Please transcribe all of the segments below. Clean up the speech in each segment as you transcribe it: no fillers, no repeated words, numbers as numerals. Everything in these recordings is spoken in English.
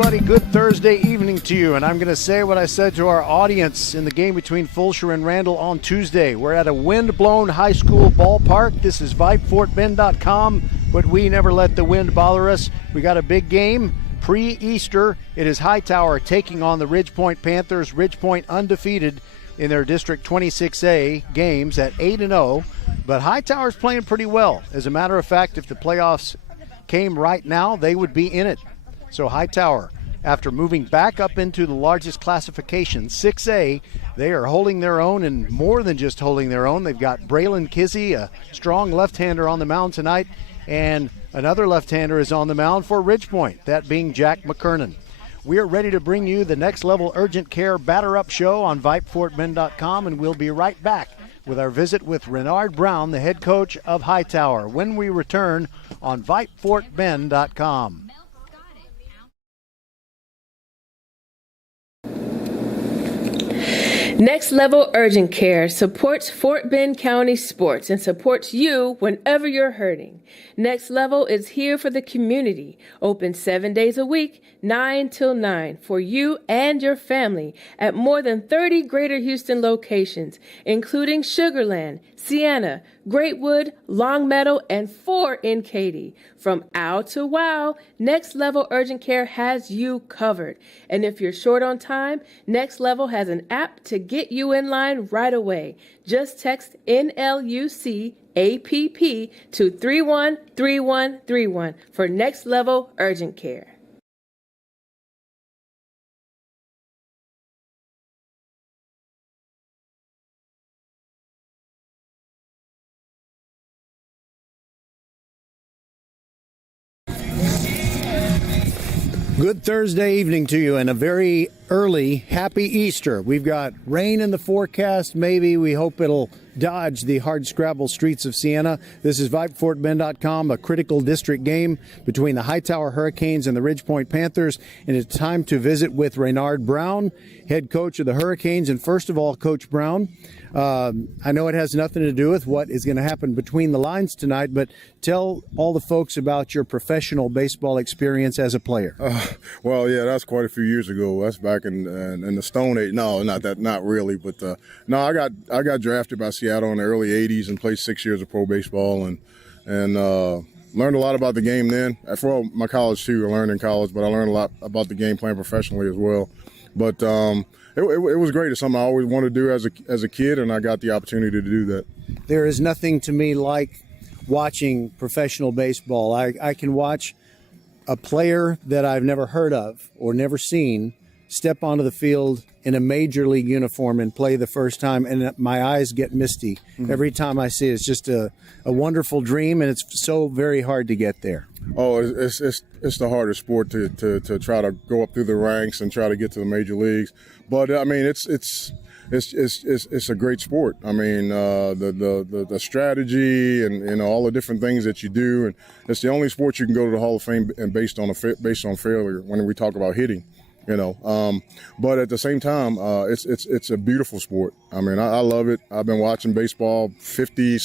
everybody. Good Thursday evening to you. And I'm going to say what I said to our audience in the game between Fulshear and Randall on Tuesday. We're at a wind-blown high school ballpark. This is VypeFortBend.com, but we never let the wind bother us. We got a big game pre-Easter. It is Hightower taking on the Ridgepoint Panthers. Ridgepoint undefeated in their District 26A games at 8-0. But Hightower's playing pretty well. As a matter of fact, if the playoffs came right now, they would be in it. So Hightower, after moving back up into the largest classification, 6A, they are holding their own, and more than just holding their own. They've got Braylon Kizzy, a strong left-hander, on the mound tonight, and another left-hander is on the mound for Ridgepoint, that being Jack McKernan. We are ready to bring you the Next Level Urgent Care Batter Up Show on VypeFortBend.com, and we'll be right back with our visit with Renard Brown, the head coach of Hightower, when we return on VypeFortBend.com. Next Level Urgent Care supports Fort Bend County sports and supports you whenever you're hurting. Next Level is here for the community, open 7 days a week, 9 till 9, for you and your family at more than 30 Greater Houston locations, including Sugarland, Sienna, Greatwood, Longmeadow, and 4 in Katy. From owl to wow, Next Level Urgent Care has you covered. And if you're short on time, Next Level has an app to get you in line right away. Just text NLUC APP to 313131 for Next Level Urgent Care. Good Thursday evening to you, and a very early happy Easter. We've got rain in the forecast, maybe. We hope it'll dodge the hard-scrabble streets of Sienna. This is VypeFortBend.com, a critical district game between the Hightower Hurricanes and the Ridgepoint Panthers, and it's time to visit with Renard Brown, head coach of the Hurricanes. And first of all, Coach Brown, I know it has nothing to do with what is going to happen between the lines tonight, but tell all the folks about your professional baseball experience as a player. Well, yeah, that's quite a few years ago. That's back in the Stone Age. No, not really. But no, I got drafted by Seattle in the early '80s and played 6 years of pro baseball and learned a lot about the game then. For my college too, I learned in college, but I learned a lot about the game playing professionally as well. But it was great. It's something I always wanted to do as a kid, and I got the opportunity to do that. There is nothing to me like watching professional baseball. I can watch a player that I've never heard of or never seen step onto the field in a major league uniform and play the first time, and my eyes get misty every time I see it. It's just a wonderful dream, and it's so very hard to get there. Oh, it's the hardest sport to try to go up through the ranks and try to get to the major leagues. But I mean, it's a great sport. I mean, the strategy and all the different things that you do, and it's the only sport you can go to the Hall of Fame and based on failure when we talk about hitting. But at the same time, it's a beautiful sport. I mean, I love it. I've been watching baseball 50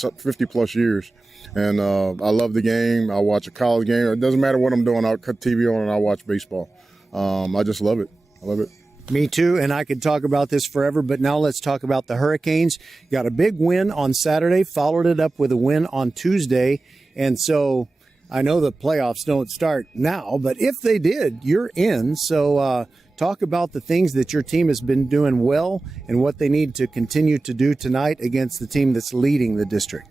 plus years, and I love the game. I watch a college game. It doesn't matter what I'm doing. I'll cut TV on and I'll watch baseball. I just love it. I love it. Me too, and I could talk about this forever, but now let's talk about the Hurricanes. Got a big win on Saturday, followed it up with a win on Tuesday, and so I know the playoffs don't start now, but if they did, you're in. So talk about the things that your team has been doing well and what they need to continue to do tonight against the team that's leading the district.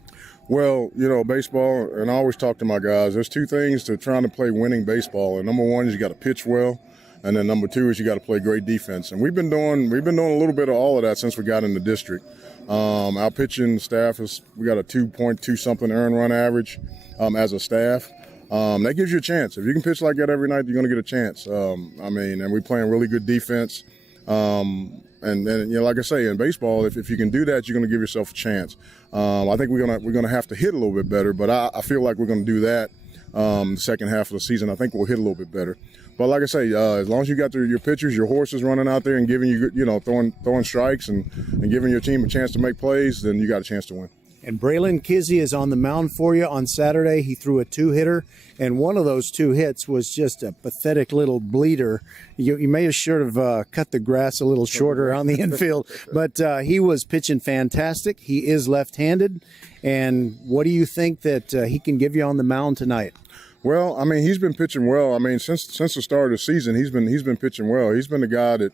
Well, baseball, and I always talk to my guys, there's two things to trying to play winning baseball. And number one is you got to pitch well, and then number two is you got to play great defense. And we've been doing a little bit of all of that since we got in the district. Our pitching staff we got a 2.2 something earned run average as a staff. That gives you a chance. If you can pitch like that every night, you're going to get a chance. And we're playing really good defense. And like I say, in baseball, if you can do that, you're going to give yourself a chance. I think we're going to have to hit a little bit better, but I feel like we're going to do that the second half of the season. I think we'll hit a little bit better. But like I say, as long as you got your pitchers, your horses running out there and giving you, throwing strikes and giving your team a chance to make plays, then you got a chance to win. And Braylon Kizzy is on the mound for you on Saturday. He threw a 2-hitter, and one of those 2 hits was just a pathetic little bleeder. You may have should have cut the grass a little shorter on the infield, but he was pitching fantastic. He is left-handed. And what do you think that he can give you on the mound tonight? Well, I mean, he's been pitching well. I mean, since the start of the season, he's been pitching well. He's been the guy that,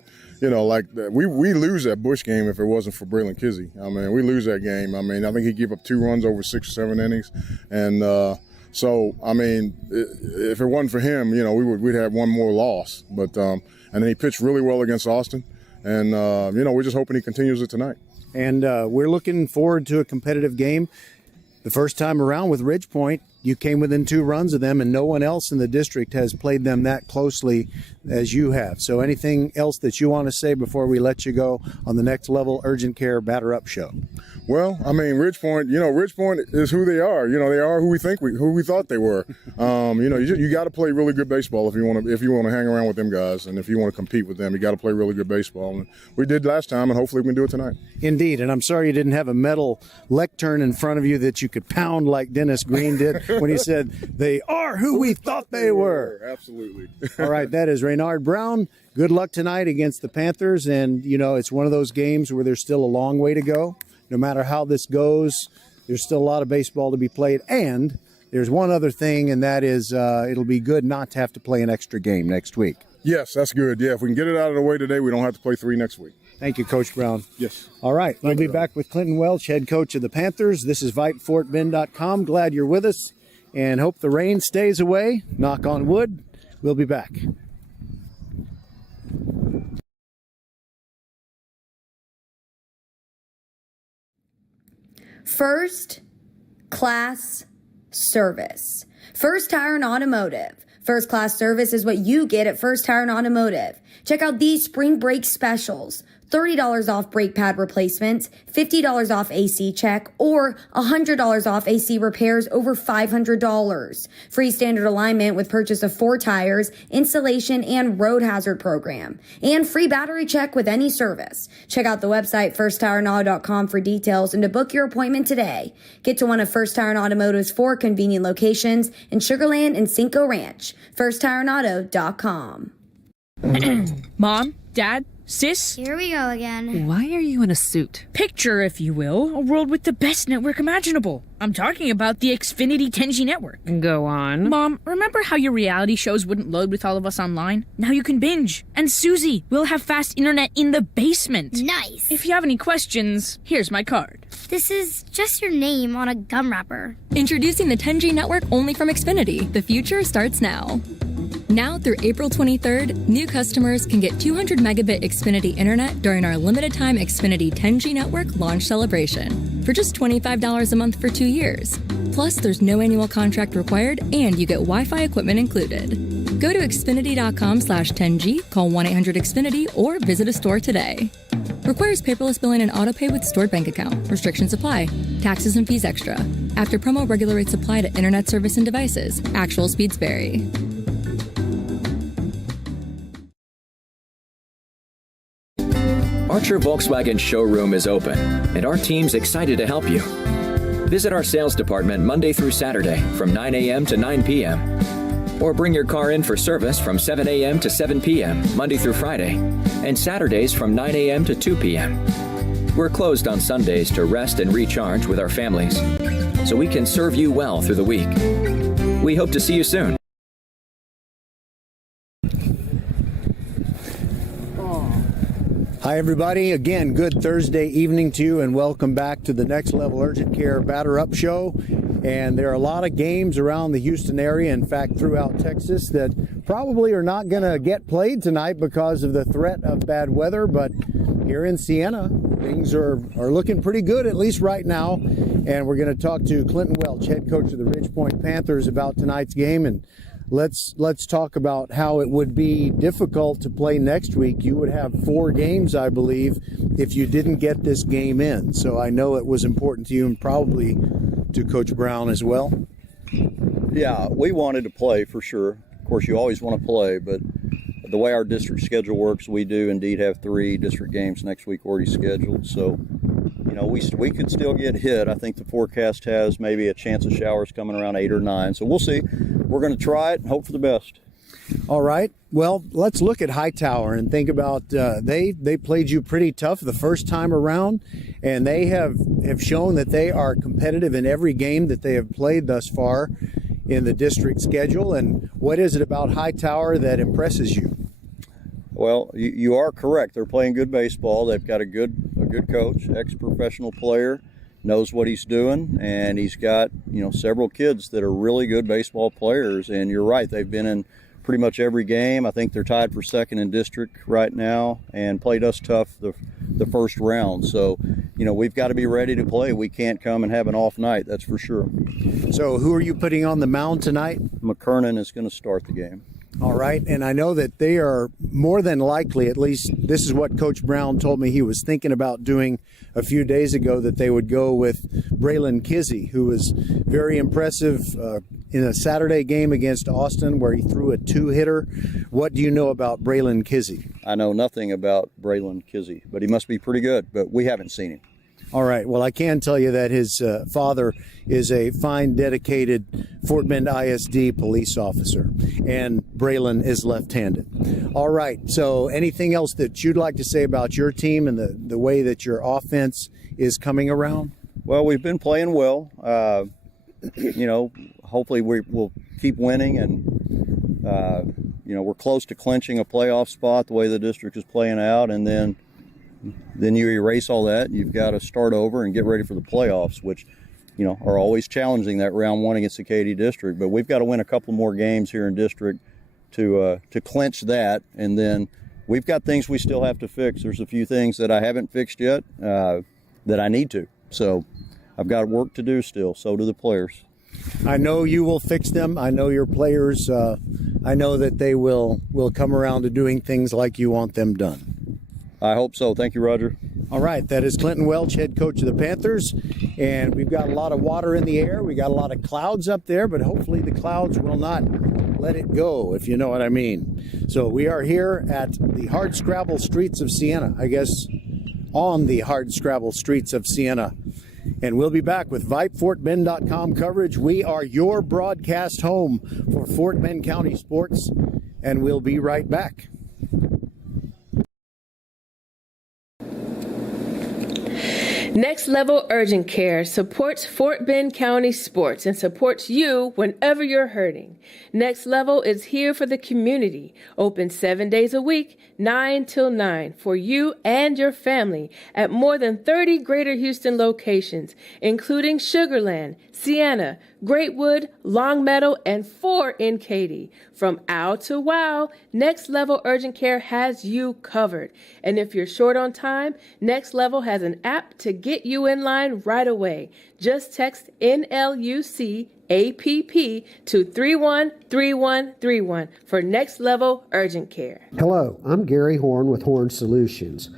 we lose that Bush game if it wasn't for Braylon Kizzy. I mean, we lose that game. I mean, I think he gave up 2 runs over 6 or 7 innings, and so I mean, if it wasn't for him, we'd have one more loss. But and then he pitched really well against Austin, and we're just hoping he continues it tonight. And we're looking forward to a competitive game. The first time around with Ridgepoint, you came within 2 runs of them, and no one else in the district has played them that closely as you have. So anything else that you want to say before we let you go on the Next Level Urgent Care Batter Up show? Well, I mean, Ridgepoint is who they are. They are who we thought they were. You got to play really good baseball if you want to hang around with them guys, and if you want to compete with them, you got to play really good baseball. And we did last time, and hopefully we can do it tonight. Indeed, and I'm sorry you didn't have a metal lectern in front of you that you could pound like Dennis Green did when he said they are who we thought they were. Absolutely. All right, that is Raynard Brown. Good luck tonight against the Panthers, and it's one of those games where there's still a long way to go. No matter how this goes, there's still a lot of baseball to be played. And there's one other thing, and that is it'll be good not to have to play an extra game next week. Yes, that's good. Yeah, if we can get it out of the way today, we don't have to play 3 next week. Thank you, Coach Brown. Yes. All right, we'll be back with Clinton Welch, head coach of the Panthers. This is VypeFortBend.com. Glad you're with us, and hope the rain stays away. Knock on wood. We'll be back. First class service. First Tire and Automotive. First class service is what you get at First Tire and Automotive. Check out these spring break specials. $30 off brake pad replacements, $50 off AC check, or $100 off AC repairs over $500. Free standard alignment with purchase of 4 tires, installation, and road hazard program. And free battery check with any service. Check out the website firsttireandauto.com for details and to book your appointment today. Get to one of First Tire and Automotive's 4 convenient locations in Sugar Land and Cinco Ranch. firsttireandauto.com. Mom, Dad, Sis? Here we go again. Why are you in a suit? Picture, if you will, a world with the best network imaginable. I'm talking about the Xfinity 10G network. Go on. Mom, remember how your reality shows wouldn't load with all of us online? Now you can binge. And Susie, we'll have fast internet in the basement. Nice. If you have any questions, here's my card. This is just your name on a gum wrapper. Introducing the 10G network only from Xfinity. The future starts now. Now through April 23rd, new customers can get 200 megabit Xfinity internet during our limited time Xfinity 10G network launch celebration for just $25 a month for 2 years. Plus, there's no annual contract required and you get Wi-Fi equipment included. Go to Xfinity.com/10G, call 1-800-XFINITY or visit a store today. Requires paperless billing and autopay with stored bank account. Restrictions apply. Taxes and fees extra. After promo, regular rates apply to internet service and devices. Actual speeds vary. Archer Volkswagen showroom is open, and our team's excited to help you. Visit our sales department Monday through Saturday from 9 a.m. to 9 p.m. Or bring your car in for service from 7 a.m. to 7 p.m. Monday through Friday, and Saturdays from 9 a.m. to 2 p.m. We're closed on Sundays to rest and recharge with our families, so we can serve you well through the week. We hope to see you soon. Hi, everybody. Again, good Thursday evening to you, and welcome back to the Next Level Urgent Care Batter Up Show. And there are a lot of games around the Houston area, in fact, throughout Texas, that probably are not going to get played tonight because of the threat of bad weather. But here in Siena, things are looking pretty good, at least right now. And we're going to talk to Clinton Welch, head coach of the Ridgepoint Panthers, about tonight's game. And let's talk about how it would be difficult to play next week. You would have 4 games, I believe, if you didn't get this game in. So I know it was important to you and probably to Coach Brown as well. Yeah, we wanted to play for sure. Of course, you always want to play, but the way our district schedule works, we do indeed have 3 district games next week already scheduled. So we could still get hit. I think the forecast has maybe a chance of showers coming around 8 or 9. So we'll see. We're going to try it and hope for the best. All right. Well, let's look at Hightower and think about they played you pretty tough the first time around, and they have shown that they are competitive in every game that they have played thus far in the district schedule. And what is it about Hightower that impresses you? Well, you are correct. They're playing good baseball. They've got a good coach, ex-professional player, knows what he's doing, and he's got several kids that are really good baseball players. And you're right, they've been in pretty much every game. I think they're tied for second in district right now and played us tough the first round. So, we've got to be ready to play. We can't come and have an off night, that's for sure. So who are you putting on the mound tonight? McKernan is going to start the game. All right, and I know that they are more than likely, at least this is what Coach Brown told me he was thinking about doing a few days ago, that they would go with Braylon Kizzy, who was very impressive in a Saturday game against Austin where he threw a 2-hitter. What do you know about Braylon Kizzy? I know nothing about Braylon Kizzy, but he must be pretty good, but we haven't seen him. All right. Well, I can tell you that his father is a fine, dedicated Fort Bend ISD police officer, and Braylon is left-handed. All right. So anything else that you'd like to say about your team and the way that your offense is coming around? Well, we've been playing well. Hopefully we'll keep winning, and, we're close to clinching a playoff spot the way the district is playing out, and then you erase all that, and you've got to start over and get ready for the playoffs, which, are always challenging, that round 1 against the Katy district. But we've got to win a couple more games here in district to clinch that, and then we've got things we still have to fix. There's a few things that I haven't fixed yet that I need to. So I've got work to do still. So do the players. I know you will fix them. I know your players. I know that they will come around to doing things like you want them done. I hope so. Thank you, Roger. All right, that is Clinton Welch, head coach of the Panthers, and we've got a lot of water in the air. We got a lot of clouds up there, but hopefully the clouds will not let it go, if you know what I mean. So we are here at the hardscrabble streets of Siena, I guess on the hardscrabble streets of Siena. And we'll be back with VypeFortBend.com coverage. We are your broadcast home for Fort Bend County sports, and we'll be right back. Next Level Urgent Care supports Fort Bend County sports and supports you whenever you're hurting. Next Level is here for the community, open 7 days a week, 9 till 9, for you and your family at more than 30 Greater Houston locations, including Sugar Land, Siena, Greatwood, Longmeadow, and 4 in Katy. From ow to wow, Next Level Urgent Care has you covered. And if you're short on time, Next Level has an app to get you in line right away. Just text NLUC APP to 313131 for Next Level Urgent Care. Hello, I'm Gary Horn with Horn Solutions.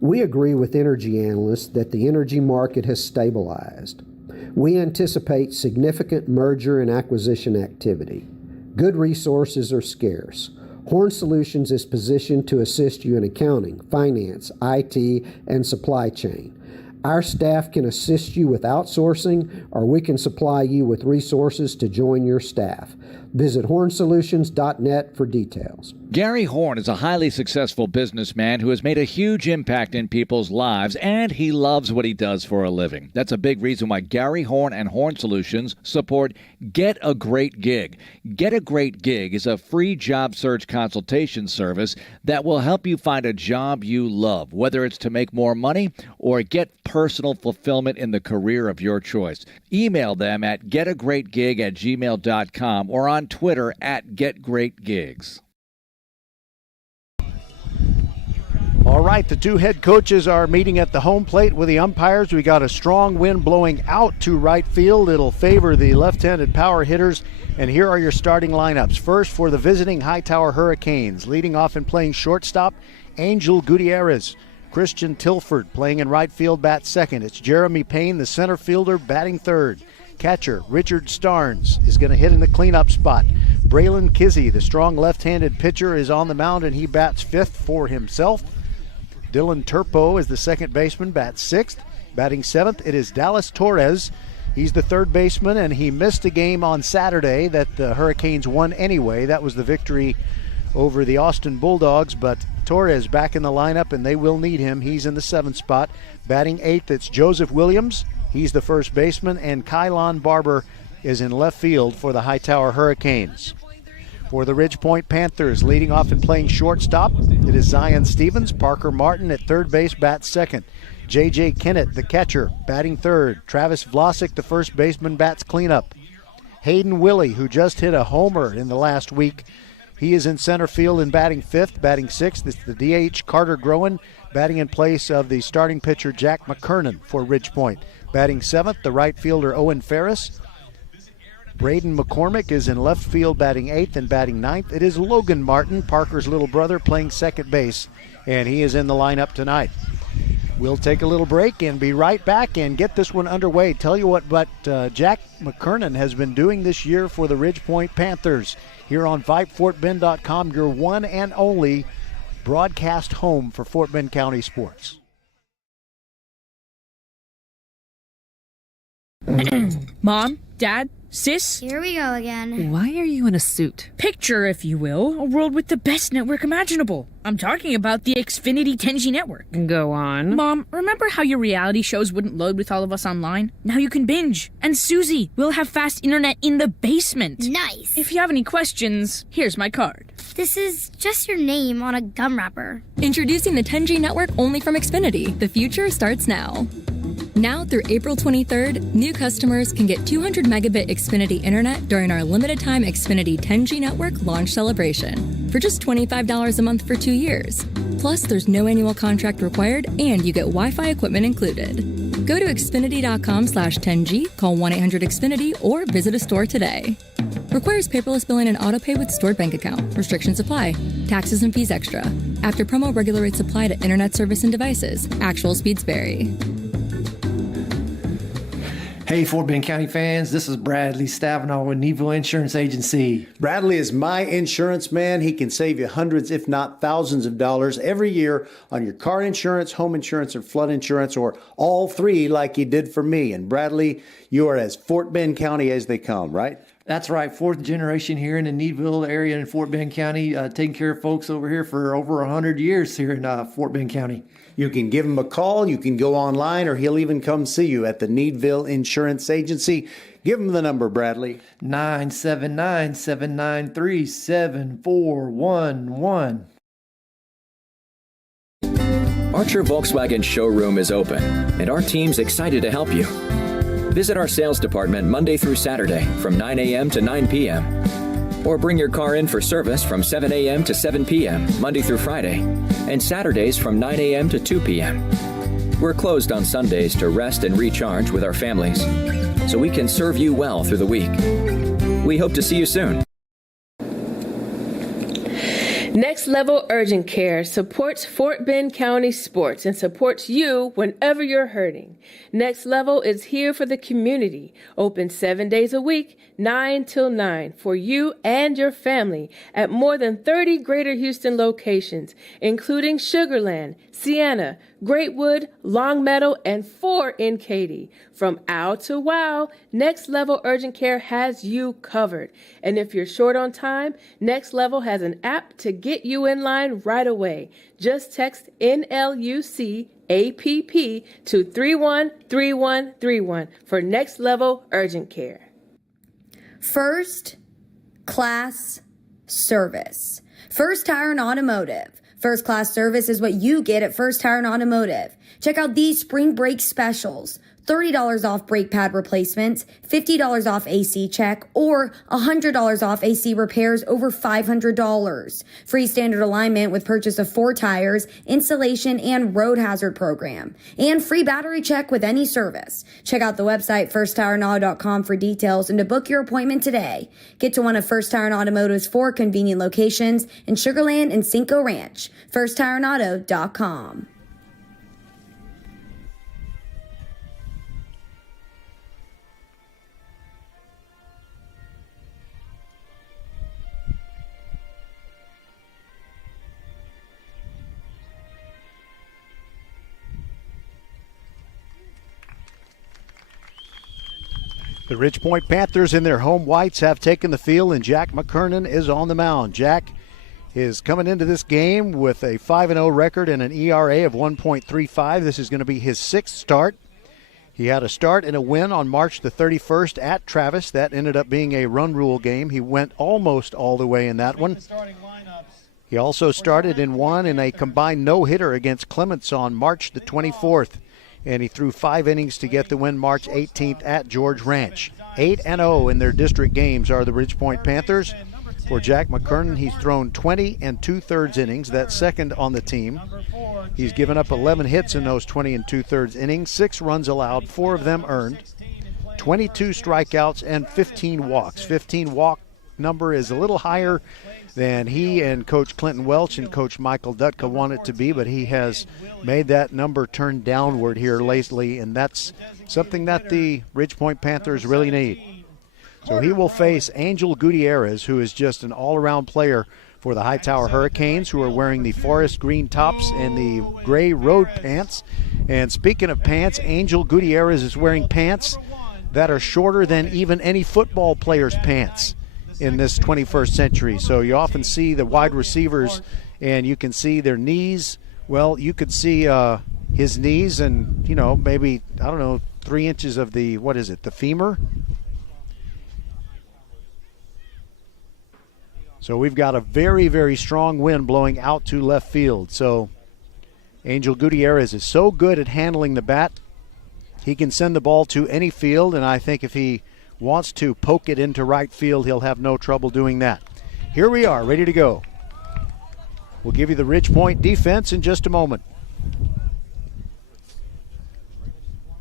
We agree with energy analysts that the energy market has stabilized. We anticipate significant merger and acquisition activity. Good resources are scarce. Horn Solutions is positioned to assist you in accounting, finance, IT, and supply chain. Our staff can assist you with outsourcing, or we can supply you with resources to join your staff. Visit hornsolutions.net for details. Gary Horn is a highly successful businessman who has made a huge impact in people's lives, and he loves what he does for a living. That's a big reason why Gary Horn and Horn Solutions support Get a Great Gig. Get a Great Gig is a free job search consultation service that will help you find a job you love, whether it's to make more money or get personal fulfillment in the career of your choice. Email them at getagreatgig@gmail.com or on Twitter at getgreatgigs. All right, the two head coaches are meeting at the home plate with the umpires. We got a strong wind blowing out to right field. It'll favor the left-handed power hitters. And here are your starting lineups. First, for the visiting Hightower Hurricanes, leading off and playing shortstop, Angel Gutierrez. Christian Tilford playing in right field, bats second. It's Jeremy Payne, the center fielder, batting third. Catcher Richard Starnes is going to hit in the cleanup spot. Braylon Kizzy, the strong left-handed pitcher, is on the mound and he bats fifth for himself. Dylan Turpo is the second baseman, bats sixth. Batting 7th, it is Dallas Torres. He's the third baseman, and he missed a game on Saturday that the Hurricanes won anyway. That was the victory over the Austin Bulldogs, but Torres back in the lineup, and they will need him. He's in the 7th spot. Batting 8th, it's Joseph Williams. He's the first baseman, and Kylon Barber is in left field for the Hightower Hurricanes. For the Ridgepoint Panthers, leading off and playing shortstop, it is Zion Stevens. Parker Martin at third base bats second. J.J. Kennett, the catcher, batting third. Travis Vlasic, the first baseman, bats cleanup. Hayden Willie, who just hit a homer in the last week, he is in center field and batting fifth. Batting sixth is the DH Carter Groen, batting in place of the starting pitcher Jack McKernan for Ridgepoint. Batting seventh, the right fielder Owen Ferris. Braden McCormick is in left field batting eighth, and batting ninth, it is Logan Martin, Parker's little brother, playing second base, and he is in the lineup tonight. We'll take a little break and be right back and get this one underway. Tell you what, Jack McKernan has been doing this year for the Ridgepoint Panthers here on VypeFortBend.com, your one and only broadcast home for Fort Bend County sports. Mom, Dad, Sis? Here we go again. Why are you in a suit? Picture, if you will, a world with the best network imaginable. I'm talking about the Xfinity 10G network. Go on. Mom, remember how your reality shows wouldn't load with all of us online? Now you can binge. And Susie, we'll have fast internet in the basement. Nice. If you have any questions, here's my card. This is just your name on a gum wrapper. Introducing the 10G network only from Xfinity. The future starts now. Now through April 23rd, new customers can get 200 megabit Xfinity internet during our limited time Xfinity 10G network launch celebration for just $25 a month for 2 years. Plus, there's no annual contract required, and you get Wi-Fi equipment included. Go to Xfinity.com/10G, call 1-800-XFINITY, or visit a store today. Requires paperless billing and autopay with stored bank account. Restrictions apply. Taxes and fees extra. After promo, regular rates apply to internet service and devices. Actual speeds vary. Hey, Fort Bend County fans, this is Bradley Stavinaw with Needville Insurance Agency. Bradley is my insurance man. He can save you hundreds, if not thousands of dollars every year on your car insurance, home insurance, or flood insurance, or all three like he did for me. And Bradley, you are as Fort Bend County as they come, right? That's right, fourth generation here in the Needville area in Fort Bend County, taking care of folks over here for over 100 years here in Fort Bend County. You can give him a call, you can go online, or he'll even come see you at the Needville Insurance Agency. Give him the number, Bradley. 979-793-7411. Archer Volkswagen showroom is open, and our team's excited to help you. Visit our sales department Monday through Saturday from 9 a.m. to 9 p.m. Or bring your car in for service from 7 a.m. to 7 p.m. Monday through Friday, and Saturdays from 9 a.m. to 2 p.m. We're closed on Sundays to rest and recharge with our families, so we can serve you well through the week. We hope to see you soon. Next Level Urgent Care supports Fort Bend County sports and supports you whenever you're hurting. Next Level is here for the community, open 7 days a week, 9 till 9, for you and your family at more than 30 Greater Houston locations, including Sugar Land, Sienna, Greatwood, Long Meadow, and 4 in Katy. From ow to wow, Next Level Urgent Care has you covered. And if you're short on time, Next Level has an app to get you in line right away. Just text NLUCAPP to 313131 for Next Level Urgent Care. First class service. First Tire and Automotive. First class service is what you get at First Tire and Automotive. Check out these spring break specials. $30 off brake pad replacements, $50 off AC check, or $100 off AC repairs over $500. Free standard alignment with purchase of 4 tires, installation, and road hazard program. And free battery check with any service. Check out the website firsttireandauto.com for details and to book your appointment today. Get to one of First Tire and Automotive's 4 convenient locations in Sugar Land and Cinco Ranch. firsttireandauto.com. The Ridgepoint Panthers in their home whites have taken the field, and Jack McKernan is on the mound. Jack is coming into this game with a 5-0 record and an ERA of 1.35. This is going to be his 6th start. He had a start and a win on March the 31st at Travis. That ended up being a run rule game. He went almost all the way in that one. He also started in one in a combined no-hitter against Clements on March the 24th. And he threw 5 innings to get the win March 18th at George Ranch. 8-0 in their district games are the Ridgepoint Panthers. For Jack McKernan, he's thrown 20 2/3 innings. That's second on the team. He's given up 11 hits in those 20 2/3 innings, 6 runs allowed, 4 of them earned, 22 strikeouts, and 15 walks. 15 walk number is a little higher than he and Coach Clinton Welch and Coach Michael Dutka want it to be, but he has made that number turn downward here lately, and that's something that the Ridgepoint Panthers really need. So he will face Angel Gutierrez, who is just an all-around player for the Hightower Hurricanes, who are wearing the forest green tops and the gray road pants. And speaking of pants, Angel Gutierrez is wearing pants that are shorter than even any football player's pants in this 21st century. So you often see the wide receivers and you can see their knees. Well, you could see his knees and, maybe, 3 inches of the femur. So we've got a very, very strong wind blowing out to left field. So Angel Gutierrez is so good at handling the bat. He can send the ball to any field, and I think if he wants to poke it into right field, he'll have no trouble doing that. Here we are, ready to go. We'll give you the Ridgepoint defense in just a moment.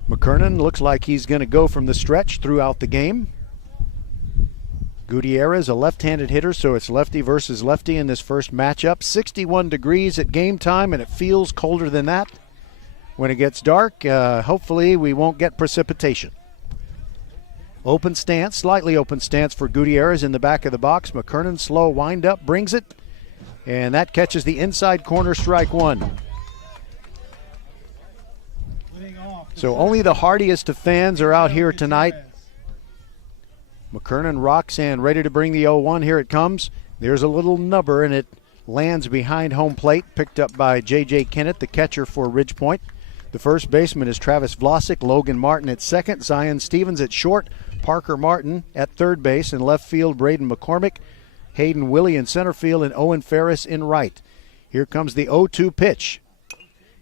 McKernan looks like he's going to go from the stretch throughout the game. Gutierrez, a left-handed hitter, so it's lefty versus lefty in this first matchup. 61 degrees at game time, and it feels colder than that. When it gets dark, hopefully we won't get precipitation. Open stance, slightly open stance for Gutierrez in the back of the box. McKernan, slow wind-up, brings it, and that catches the inside corner, strike one. So only the hardiest of fans are out here tonight. McKernan rocks and ready to bring the 0-1. Here it comes. There's a little nubber, and it lands behind home plate, picked up by J.J. Kennett, the catcher for Ridgepoint. The first baseman is Travis Vlasic, Logan Martin at second, Zion Stevens at short, Parker Martin at third base, in left field, Braden McCormick, Hayden Willie in center field, and Owen Ferris in right. Here comes the 0-2 pitch.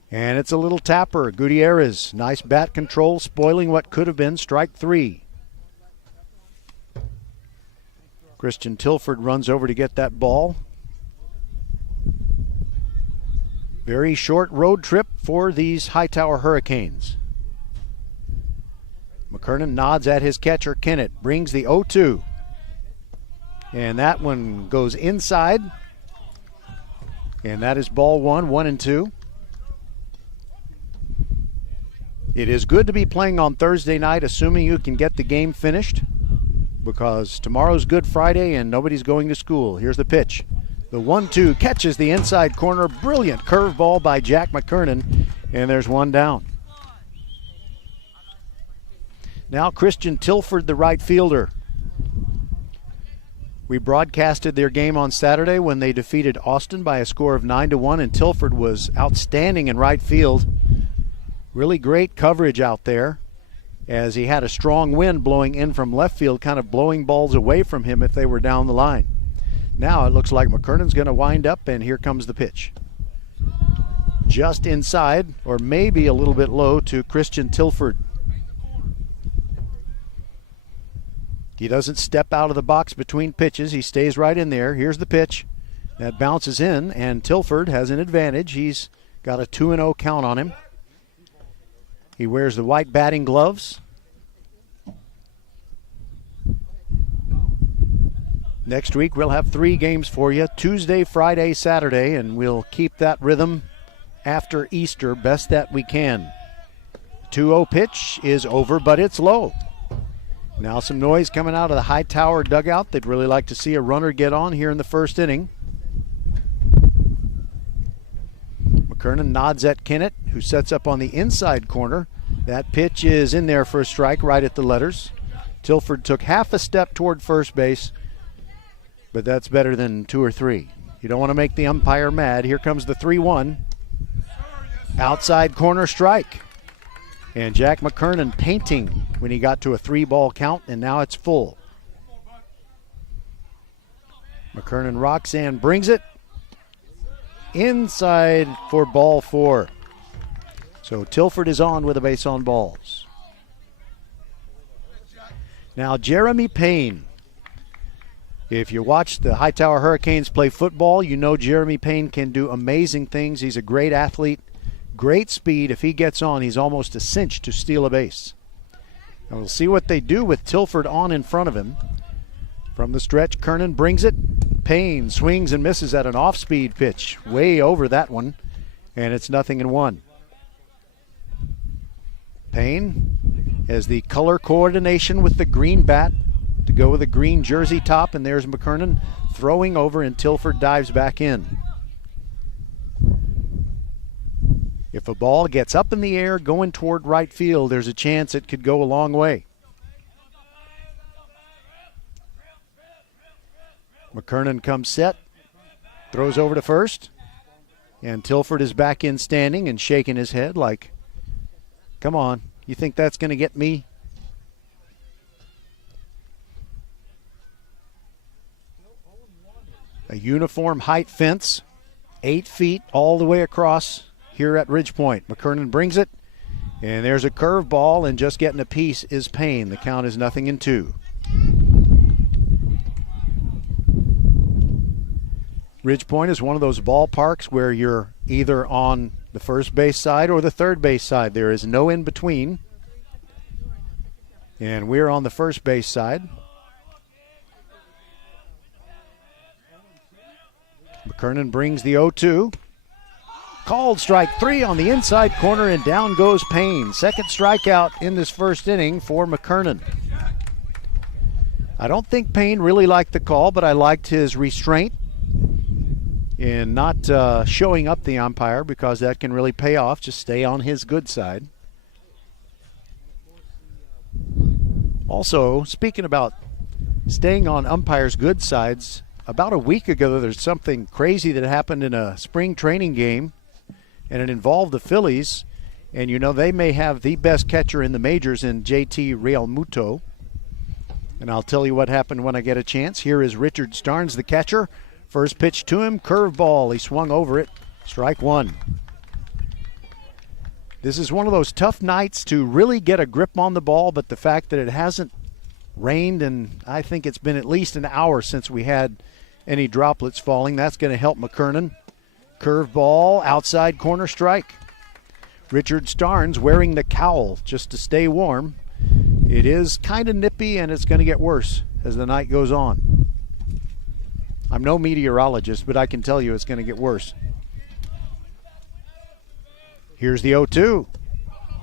And it's a little tapper. Gutierrez, nice bat control, spoiling what could have been strike 3. Christian Tilford runs over to get that ball. Very short road trip for these Hightower Hurricanes. McKernan nods at his catcher, Kennett, brings the 0-2. And that one goes inside. And that is ball 1, 1-2. It is good to be playing on Thursday night, assuming you can get the game finished, because tomorrow's Good Friday and nobody's going to school. Here's the pitch. The 1-2 catches the inside corner. Brilliant curveball by Jack McKernan, and there's one down. Now Christian Tilford, the right fielder. We broadcasted their game on Saturday when they defeated Austin by a score of 9-1, and Tilford was outstanding in right field. Really great coverage out there, as he had a strong wind blowing in from left field, kind of blowing balls away from him if they were down the line. Now it looks like McKernan's going to wind up, and here comes the pitch. Just inside, or maybe a little bit low, to Christian Tilford. He doesn't step out of the box between pitches. He stays right in there. Here's the pitch. That bounces in, and Tilford has an advantage. He's got a 2-0 count on him. He wears the white batting gloves. Next week we'll have 3 games for you, Tuesday, Friday, Saturday, and we'll keep that rhythm after Easter best that we can. 2-0 pitch is over, but it's low. Now some noise coming out of the Hightower dugout. They'd really like to see a runner get on here in the first inning. McKernan nods at Kennett, who sets up on the inside corner. That pitch is in there for a strike right at the letters. Tilford took half a step toward first base, but that's better than 2 or 3. You don't want to make the umpire mad. Here comes the 3-1. Outside corner strike. And Jack McKernan painting when he got to a 3-ball count, and now it's full. McKernan rocks and brings it inside for ball 4. So Tilford is on with a base on balls. Now Jeremy Payne. If you watch the Hightower Hurricanes play football, you know Jeremy Payne can do amazing things. He's a great athlete, great speed. If he gets on, he's almost a cinch to steal a base. And we'll see what they do with Tilford on in front of him. From the stretch, Kernan brings it. Payne swings and misses at an off-speed pitch. Way over that one, and it's 0-1. Payne has the color coordination with the green bat to go with a green jersey top, and there's McKernan throwing over, and Tilford dives back in. If a ball gets up in the air going toward right field, there's a chance it could go a long way. McKernan comes set, throws over to first, and Tilford is back in standing and shaking his head like, come on, you think that's going to get me? A uniform height fence, 8 feet all the way across here at Ridgepoint. McKernan brings it, and there's a curveball, and just getting a piece is Payne. The count is 0-2. Ridgepoint is one of those ballparks where you're either on the first base side or the third base side. There is no in between. And we're on the first base side. McKernan brings the 0-2. Called strike 3 on the inside corner, and down goes Payne. Second strikeout in this first inning for McKernan. I don't think Payne really liked the call, but I liked his restraint in not showing up the umpire, because that can really pay off. Just stay on his good side. Also, speaking about staying on umpires' good sides, about a week ago there's something crazy that happened in a spring training game, and it involved the Phillies. And you know, they may have the best catcher in the majors in JT Realmuto. And I'll tell you what happened when I get a chance. Here is Richard Starnes, the catcher. First pitch to him, curveball. He swung over it. Strike 1. This is one of those tough nights to really get a grip on the ball, but the fact that it hasn't rained, and I think it's been at least an hour since we had any droplets falling, that's going to help McKernan. Curveball, outside corner strike. Richard Starnes wearing the cowl just to stay warm. It is kind of nippy, and it's going to get worse as the night goes on. I'm no meteorologist, but I can tell you it's going to get worse. Here's the 0-2.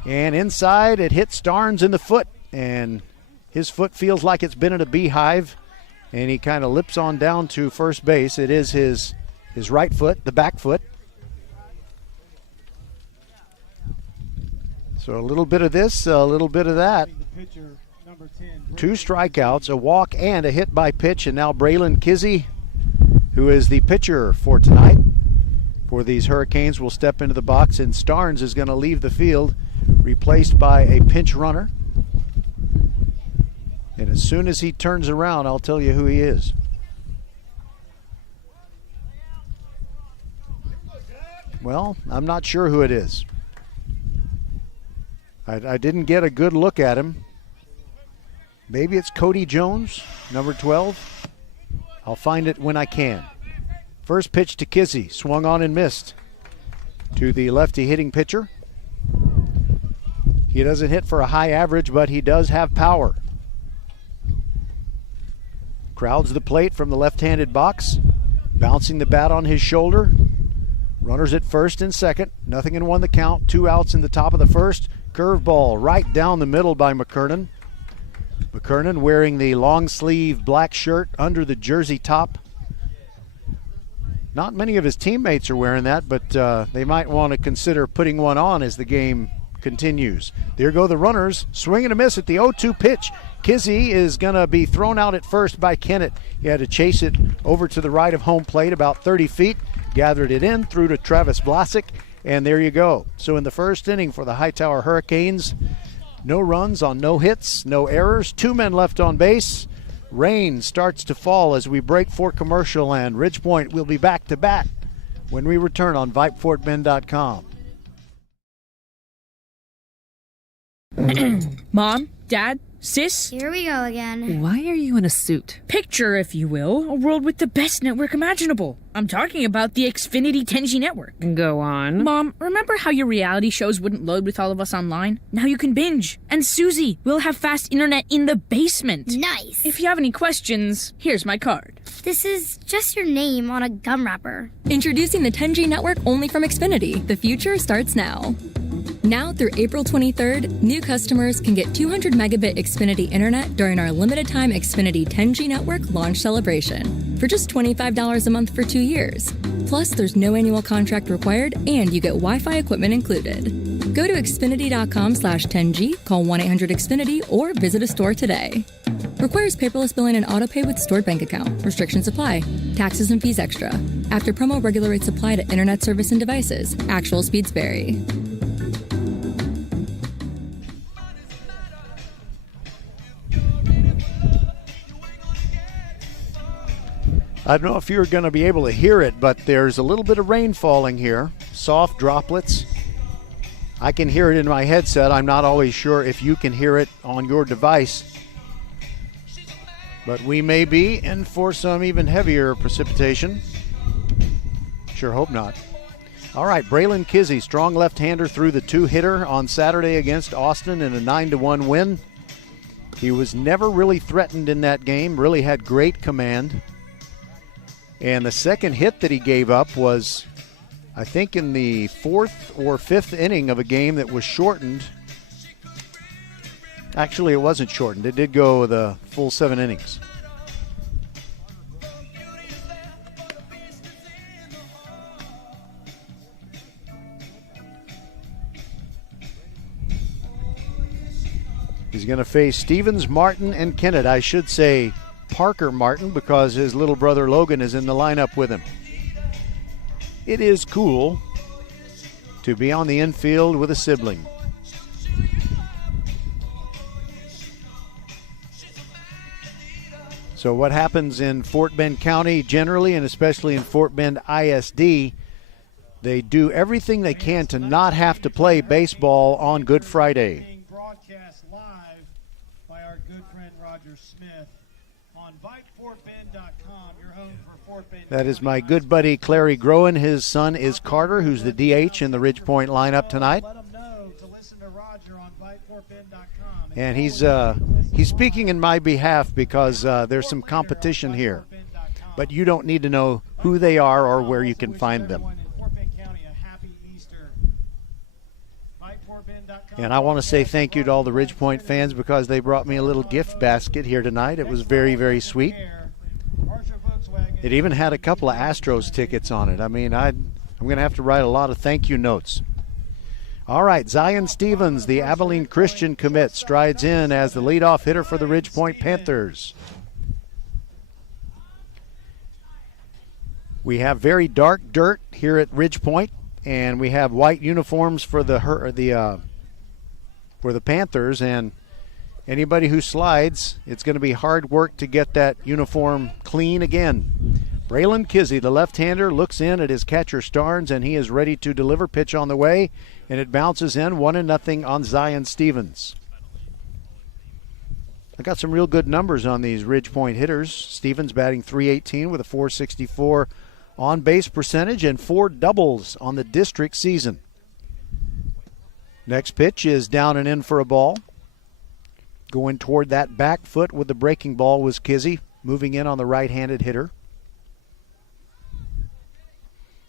And inside, it hits Starnes in the foot, and his foot feels like it's been in a beehive, and he kind of lips on down to first base. It is his right foot, the back foot. So a little bit of this, a little bit of that. 2 strikeouts, a walk, and a hit by pitch, and now Braylon Kizzy, who is the pitcher for tonight for these Hurricanes, will step into the box, and Starnes is going to leave the field, replaced by a pinch runner. And as soon as he turns around, I'll tell you who he is. Well, I'm not sure who it is. I didn't get a good look at him. Maybe it's Cody Jones, number 12. I'll find it when I can. First pitch to Kizzy, swung on and missed. To the lefty hitting pitcher. He doesn't hit for a high average, but he does have power. Crowds the plate from the left-handed box, bouncing the bat on his shoulder. Runners at first and second, 0-1 the count, 2 outs in the top of the first. Curveball right down the middle by McKernan. McKernan wearing the long sleeve black shirt under the jersey top. Not many of his teammates are wearing that, but they might want to consider putting one on as the game continues. There go the runners. Swing and a miss at the 0-2 pitch. Kizzy is going to be thrown out at first by Kennett. He had to chase it over to the right of home plate about 30 feet. Gathered it in through to Travis Vlasic. And there you go. So in the first inning for the Hightower Hurricanes, no runs on no hits, no errors, 2 men left on base. Rain starts to fall as we break for commercial, and Ridgepoint will be back to bat when we return on VypeFortBend.com. Mom, Dad, Sis? Here we go again. Why are you in a suit? Picture, if you will, a world with the best network imaginable. I'm talking about the Xfinity 10G network. Go on. Mom, remember how your reality shows wouldn't load with all of us online? Now you can binge. And Susie, we'll have fast internet in the basement. Nice. If you have any questions, here's my card. This is just your name on a gum wrapper. Introducing the 10G network only from Xfinity. The future starts now. Now through April 23rd, new customers can get 200 megabit Xfinity internet during our limited time Xfinity 10G network launch celebration for just $25 a month for 2 years. Plus, there's no annual contract required and you get Wi-Fi equipment included. Go to Xfinity.com/10G, call 1-800-XFINITY or visit a store today. Requires paperless billing and autopay with stored bank account. Restrictions apply. Taxes and fees extra. After promo, regular rates apply to internet service and devices. Actual speeds vary. I don't know if you're going to be able to hear it, but there's a little bit of rain falling here. Soft droplets. I can hear it in my headset. I'm not always sure if you can hear it on your device. But we may be in for some even heavier precipitation. Sure hope not. All right, Braylon Kizzy, strong left-hander, threw the 2-hitter on Saturday against Austin in a 9-1 win. He was never really threatened in that game, really had great command. And the second hit that he gave up was, I think, in the 4th or 5th inning of a game that was shortened. Actually, it wasn't shortened. It did go the full 7 innings. He's going to face Stevens, Martin, and Kennett. I should say Parker Martin because his little brother Logan is in the lineup with him. It is cool to be on the infield with a sibling. So what happens in Fort Bend County generally, and especially in Fort Bend ISD, they do everything they can to not have to play baseball on Good Friday. Broadcast live by our good friend Roger Smith on VypeFortBend.com, your home for Fort Bend. That is my good buddy Clary Groen. His son is Carter, who's the DH in the Ridgepoint lineup tonight. Let him know to listen to Roger on VypeFortBend.com. And he's speaking in my behalf because there's some competition here. But you don't need to know who they are or where you can find them. And I want to say thank you to all the Ridgepoint fans because they brought me a little gift basket here tonight. It was very, very sweet. It even had a couple of Astros tickets on it. I mean, I'm going to have to write a lot of thank you notes. All right, Zion Stevens, the Abilene Christian commit, strides in as the leadoff hitter for the Ridgepoint Panthers. We have very dark dirt here at Ridgepoint, and we have white uniforms for the Panthers, and anybody who slides, it's going to be hard work to get that uniform clean again. Braylon Kizzy, the left-hander, looks in at his catcher Starnes, and he is ready to deliver. Pitch on the way, and it bounces in 1-0 on Zion Stevens. I got some real good numbers on these Ridgepoint hitters. Stevens batting .318 with a .464 on-base percentage and 4 doubles on the district season. Next pitch is down and in for a ball. Going toward that back foot with the breaking ball was Kizzy, moving in on the right-handed hitter.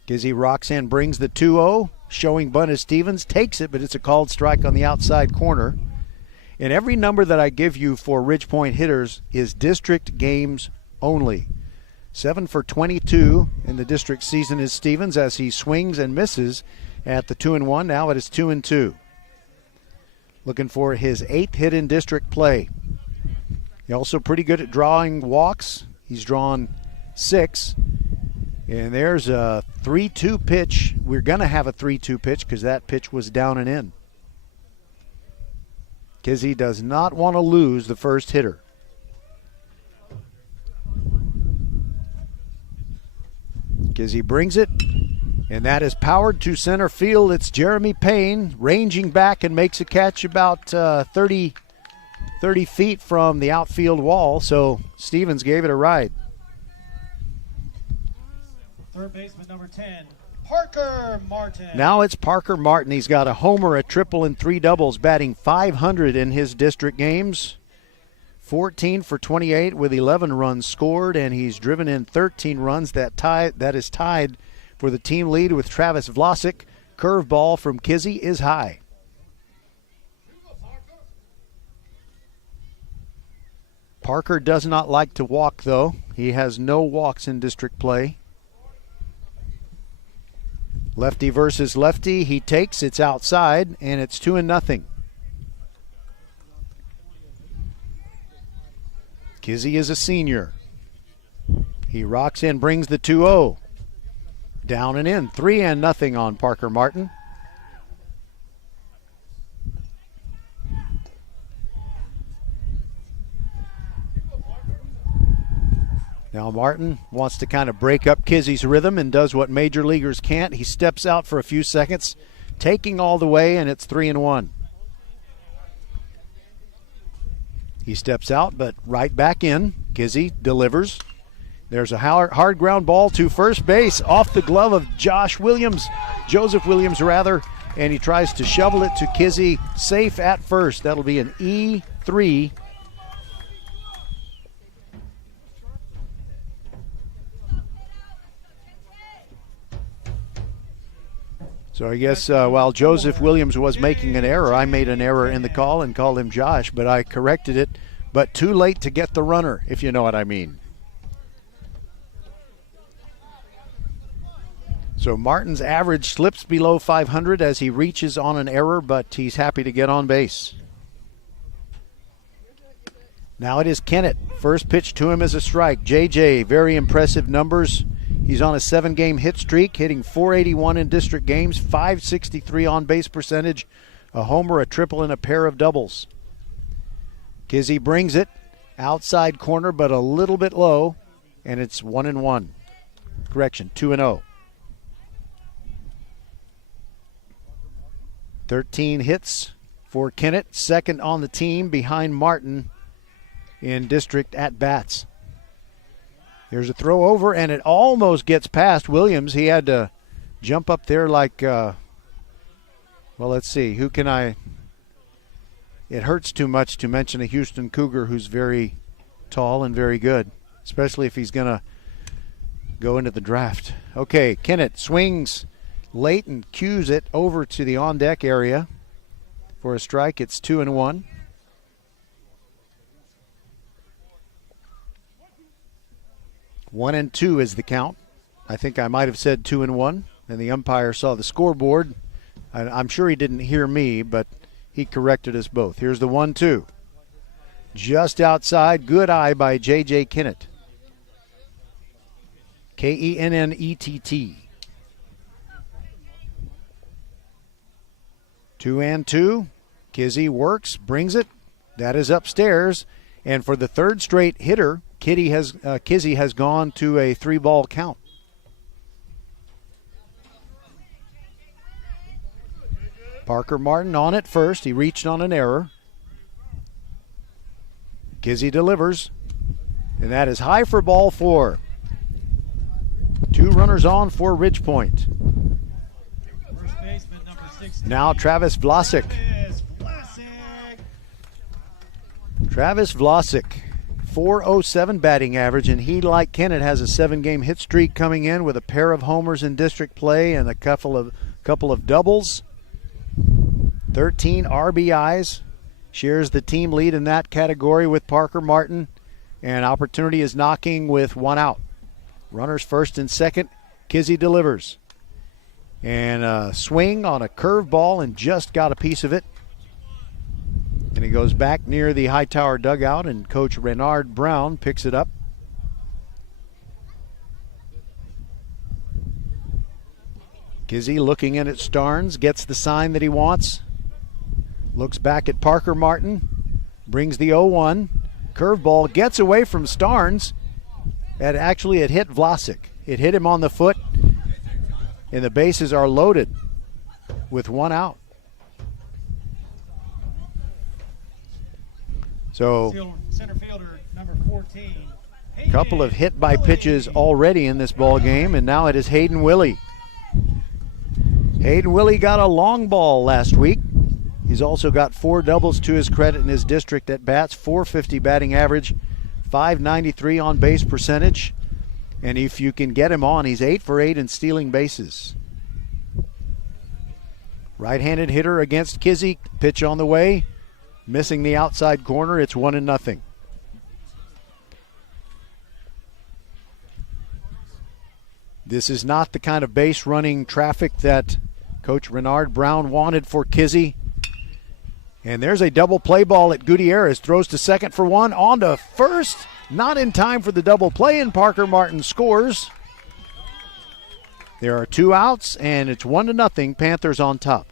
Kizzy rocks in, brings the 2-0. Showing bunt is Stevens, takes it, but it's a called strike on the outside corner. And every number that I give you for Ridgepoint hitters is district games only. 7 for 22 in the district season is Stevens as he swings and misses at the 2-1. Now it is 2-2. looking for his 8th hit in district play. He's also pretty good at drawing walks. He's drawn 6. And there's a 3-2 pitch. We're going to have a 3-2 pitch because that pitch was down and in. Kizzy does not want to lose the first hitter. Kizzy brings it, and that is powered to center field. It's Jeremy Payne ranging back and makes a catch about 30 feet from the outfield wall, so Stevens gave it a ride. Third baseman number 10, Parker Martin. Now it's Parker Martin. He's got a homer, a triple, and 3 doubles, batting .500 in his district games. 14 for 28 with 11 runs scored, and he's driven in 13 runs. That is tied for the team lead with Travis Vlasic. Curveball from Kizzy is high. Parker does not like to walk, though. He has no walks in district play. Lefty versus lefty. He takes, it's outside, and it's 2-0. Kizzy is a senior. He rocks in, brings the 2-0. Down and in, 3-0 on Parker Martin. Now Martin wants to kind of break up Kizzy's rhythm and does what major leaguers can't. He steps out for a few seconds, taking all the way, and it's 3-1. He steps out, but right back in. Kizzy delivers. There's a hard ground ball to first base off the glove of Joseph Williams, and he tries to shovel it to Kizzy, safe at first. That'll be an E3. So I guess while Joseph Williams was making an error, I made an error in the call and called him Josh, but I corrected it, but too late to get the runner, if you know what I mean. So Martin's average slips below 500 as he reaches on an error, but he's happy to get on base. Now it is Kennett. First pitch to him is a strike. JJ, very impressive numbers. He's on a 7-game hit streak, hitting .481 in district games, .563 on-base percentage, a homer, a triple, and a pair of doubles. Kizzy brings it outside corner, but a little bit low, and it's 1-1. Correction, 2-0. 13 hits for Kennett, second on the team behind Martin in district at-bats. Here's a throw over, and it almost gets past Williams. He had to jump up there like, well, let's see. It hurts too much to mention a Houston Cougar who's very tall and very good, especially if he's going to go into the draft. Okay, Kennett swings late and cues it over to the on-deck area for a strike. It's 2-1. 1-2 is the count. I think I might have said 2-1, and the umpire saw the scoreboard. I'm sure he didn't hear me, but he corrected us both. Here's the 1-2. Just outside, good eye by J.J. Kennett. Kennett. 2-2. Kizzy works, brings it. That is upstairs. And for the third straight hitter, Kizzy has gone to a 3-ball count. Parker Martin on it first. He reached on an error. Kizzy delivers. And that is high for ball 4. 2 runners on for Ridgepoint. Now Travis Vlasic. Travis Vlasic, .407 batting average, and he, like Kennett, has a 7-game hit streak coming in with a pair of homers in district play and a couple of doubles. 13 RBIs. Shares the team lead in that category with Parker Martin, and opportunity is knocking with 1 out. Runners first and second. Kizzy delivers. And a swing on a curveball and just got a piece of it. And he goes back near the Hightower dugout, and Coach Renard Brown picks it up. Kizzy looking in at Starnes, gets the sign that he wants. Looks back at Parker Martin, brings the 0-1. Curveball gets away from Starnes. And actually it hit Vlasic. It hit him on the foot, and the bases are loaded with one out. So center fielder number 14. A couple of hit by pitches already in this ball game, and now it is Hayden Willie. Hayden Willie got a long ball last week. He's also got 4 doubles to his credit in his district at bats, .450 batting average, .593 on base percentage. And if you can get him on, he's 8 for 8 in stealing bases. Right-handed hitter against Kizzy. Pitch on the way. Missing the outside corner. It's 1-0. This is not the kind of base running traffic that Coach Renard Brown wanted for Kizzy. And there's a double play ball at Gutierrez. Throws to second for one. On to first. Not in time for the double play, and Parker Martin scores. There are 2 outs, and it's 1-0. Panthers on top.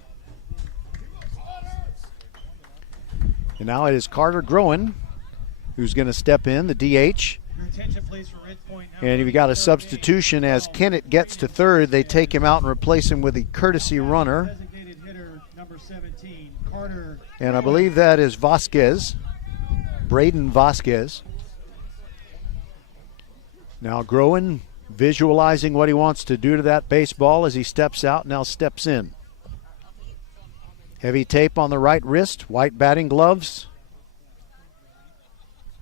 And now it is Carter Groen who's going to step in, the DH. And you've got a substitution as Kennett gets to third. They take him out and replace him with a courtesy runner. And I believe that is Vasquez, Braden Vasquez. Now Groen visualizing what he wants to do to that baseball as he steps out, now steps in. Heavy tape on the right wrist, white batting gloves.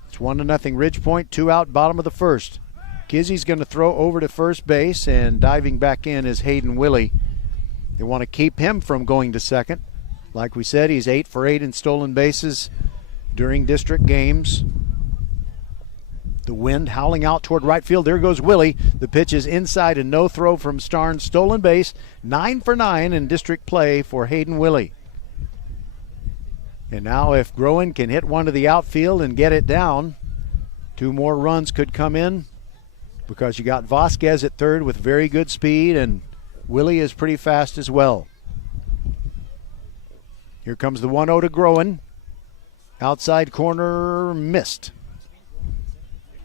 It's 1-0 Ridge Point, 2 out, bottom of the first. Kizzy's going to throw over to first base, and diving back in is Hayden Willie. They want to keep him from going to second. Like we said, he's 8 for 8 in stolen bases during district games. The wind howling out toward right field. There goes Willie. The pitch is inside, and no throw from Starnes. Stolen base, 9 for 9 in district play for Hayden Willie. And now if Groen can hit one to the outfield and get it down, 2 more runs could come in, because you got Vasquez at third with very good speed, and Willie is pretty fast as well. Here comes the 1-0 to Groen. Outside corner, missed.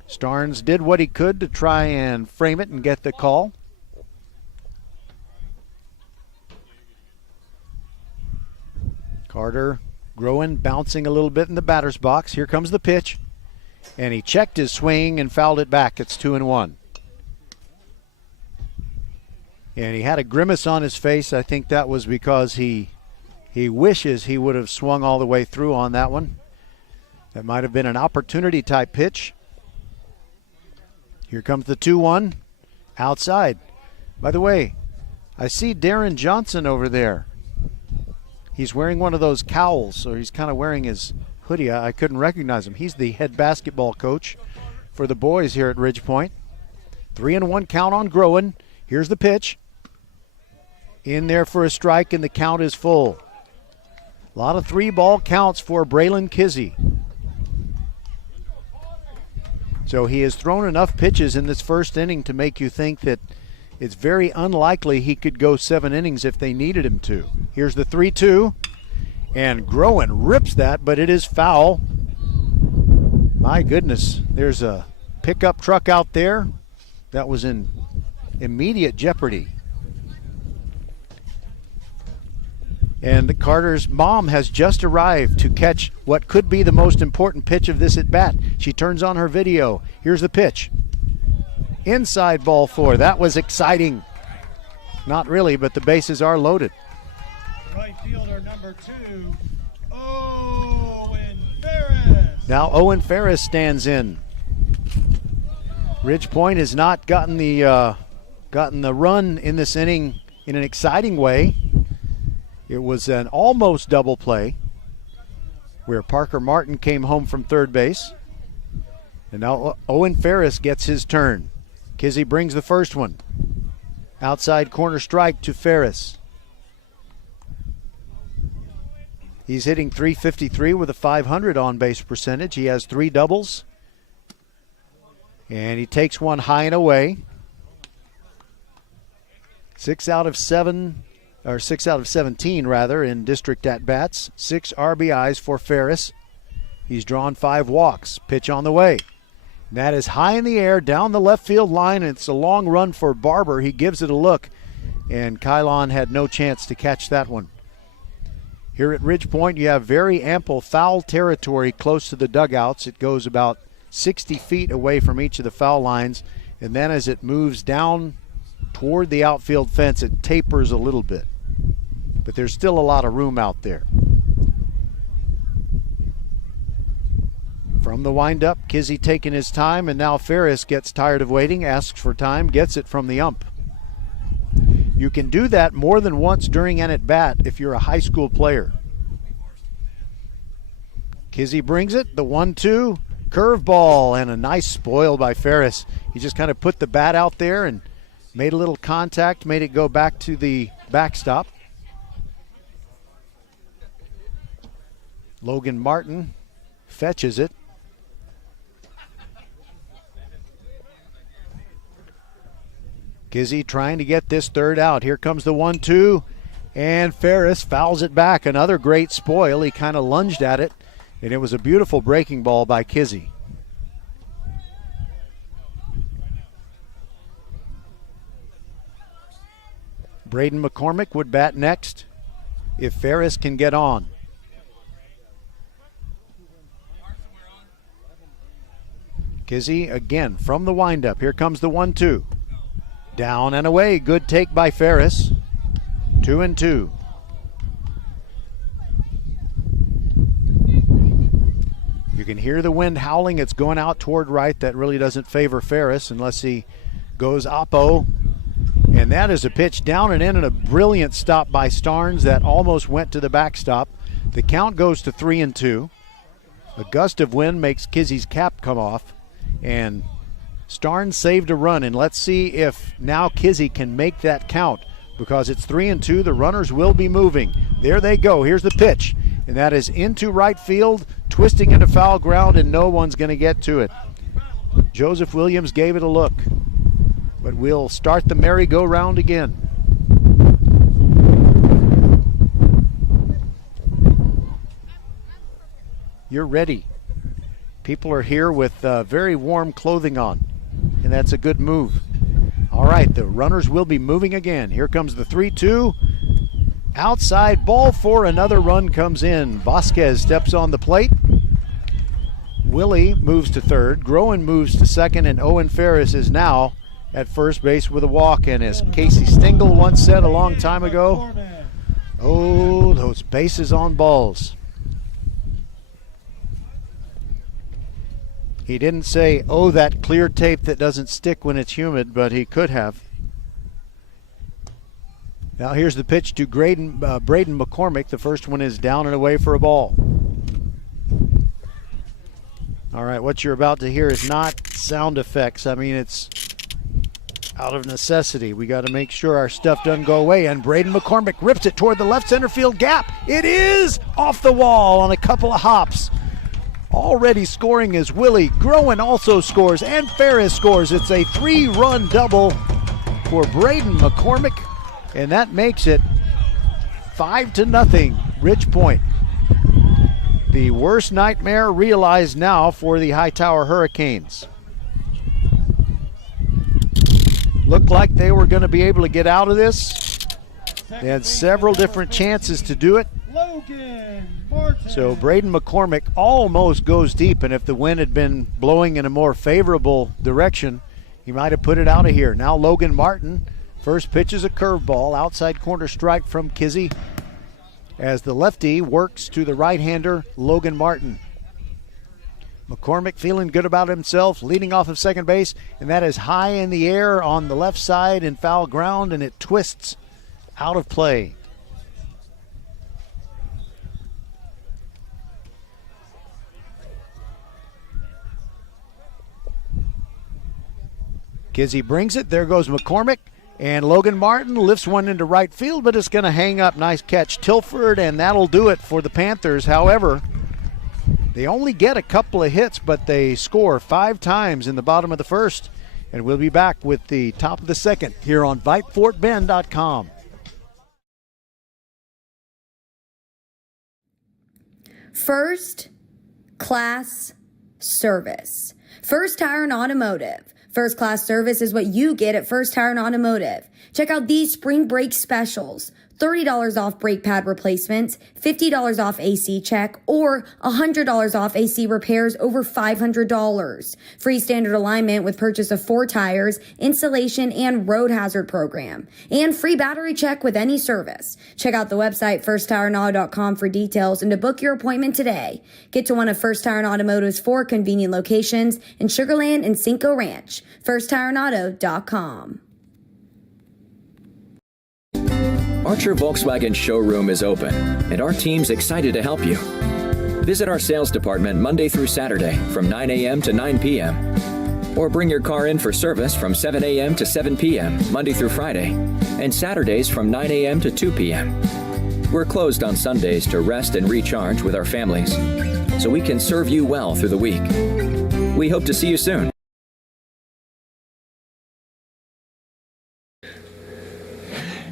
Starnes did what he could to try and frame it and get the call. Carter Groen bouncing a little bit in the batter's box. Here comes the pitch. And he checked his swing and fouled it back. It's 2-1. And he had a grimace on his face. I think that was because he wishes he would have swung all the way through on that one. That might have been an opportunity type pitch. Here comes the 2-1 outside. By the way, I see Darren Johnson over there. He's wearing one of those cowls, so he's kind of wearing his hoodie. I couldn't recognize him. He's the head basketball coach for the boys here at Ridge Point. 3-1 count on Groen. Here's the pitch. In there for a strike, and the count is full. A lot of 3-ball counts for Braylon Kizzy. So he has thrown enough pitches in this first inning to make you think that it's very unlikely he could go 7 innings if they needed him to. Here's the 3-2, and Groen rips that, but it is foul. My goodness, there's a pickup truck out there that was in immediate jeopardy. And Carter's mom has just arrived to catch what could be the most important pitch of this at-bat. She turns on her video. Here's the pitch. Inside ball 4. That was exciting. Not really, but the bases are loaded. Right fielder number 2, Owen Ferris. Now Owen Ferris stands in. Ridge Point has not gotten the run in this inning in an exciting way. It was an almost double play where Parker Martin came home from third base. And now Owen Ferris gets his turn. Kizzy brings the first one. Outside corner strike to Ferris. He's hitting .353 with a .500 on-base percentage. He has 3 doubles. And he takes one high and away. 6 out of 17 in district at-bats. 6 RBIs for Ferris. He's drawn 5 walks. Pitch on the way. That is high in the air, down the left field line, and it's a long run for Barber. He gives it a look, and Kylon had no chance to catch that one. Here at Ridge Point, you have very ample foul territory close to the dugouts. It goes about 60 feet away from each of the foul lines, and then as it moves down toward the outfield fence, it tapers a little bit. But there's still a lot of room out there. From the windup, Kizzy taking his time, and now Ferris gets tired of waiting, asks for time, gets it from the ump. You can do that more than once during an at-bat if you're a high school player. Kizzy brings it, the 1-2, curveball, and a nice spoil by Ferris. He just kind of put the bat out there and made a little contact, made it go back to the backstop. Logan Martin fetches it. Kizzy trying to get this third out. Here comes the 1-2, and Ferris fouls it back. Another great spoil. He kind of lunged at it, and it was a beautiful breaking ball by Kizzy. Braden McCormick would bat next if Ferris can get on. Kizzy again from the windup. Here comes the 1-2. Down and away. Good take by Ferris. 2-2. You can hear the wind howling. It's going out toward right. That really doesn't favor Ferris unless he goes oppo. And that is a pitch down and in, and a brilliant stop by Starnes that almost went to the backstop. The count goes to 3-2. A gust of wind makes Kizzy's cap come off, and Starnes saved a run. And let's see if now Kizzy can make that count, because it's 3-2. The runners will be moving. There they go. Here's the pitch, and that is into right field, twisting into foul ground, and no one's going to get to it. Joseph Williams gave it a look, but we'll start the merry-go-round again. You're ready. People are here with very warm clothing on, and that's a good move. All right, the runners will be moving again. Here comes the 3-2. Outside, ball 4, another run comes in. Vasquez steps on the plate. Willie moves to third. Groen moves to second, and Owen Ferris is now at first base with a walk. And as Casey Stengel once said a long time ago, oh, those bases on balls. He didn't say, oh, that clear tape that doesn't stick when it's humid, but he could have. Now here's the pitch to Braden McCormick. The first one is down and away for a ball. All right, what you're about to hear is not sound effects. I mean, it's out of necessity. We got to make sure our stuff doesn't go away. And Braden McCormick rips it toward the left center field gap. It is off the wall on a couple of hops. Already scoring is Willie. Groen also scores, and Ferris scores. It's a 3-run double for Braden McCormick, and that makes it 5-0, Ridge Point. The worst nightmare realized now for the Hightower Hurricanes. Looked like they were going to be able to get out of this. They had several different chances to do it. So Braden McCormick almost goes deep, and if the wind had been blowing in a more favorable direction, he might have put it out of here. Now Logan Martin, first pitch is a curveball, outside corner strike from Kizzy, as the lefty works to the right-hander, Logan Martin. McCormick feeling good about himself, leading off of second base, and that is high in the air on the left side in foul ground, and it twists out of play. Kizzy brings it. There goes McCormick. And Logan Martin lifts one into right field, but it's going to hang up. Nice catch, Tilford, and that'll do it for the Panthers. However, they only get a couple of hits, but they score 5 times in the bottom of the first. And we'll be back with the top of the second here on VypeFortBend.com. First class service. First Tire and Automotive. First class service is what you get at First Tire and Automotive. Check out these spring break specials. $30 off brake pad replacements, $50 off AC check, or $100 off AC repairs over $500. Free standard alignment with purchase of 4 tires, installation, and road hazard program. And free battery check with any service. Check out the website firsttireandauto.com for details and to book your appointment today. Get to one of First Tire and Automotive's 4 convenient locations in Sugar Land and Cinco Ranch. firsttireandauto.com. Archer Volkswagen showroom is open, and our team's excited to help you. Visit our sales department Monday through Saturday from 9 a.m. to 9 p.m. Or bring your car in for service from 7 a.m. to 7 p.m. Monday through Friday, and Saturdays from 9 a.m. to 2 p.m. We're closed on Sundays to rest and recharge with our families, so we can serve you well through the week. We hope to see you soon.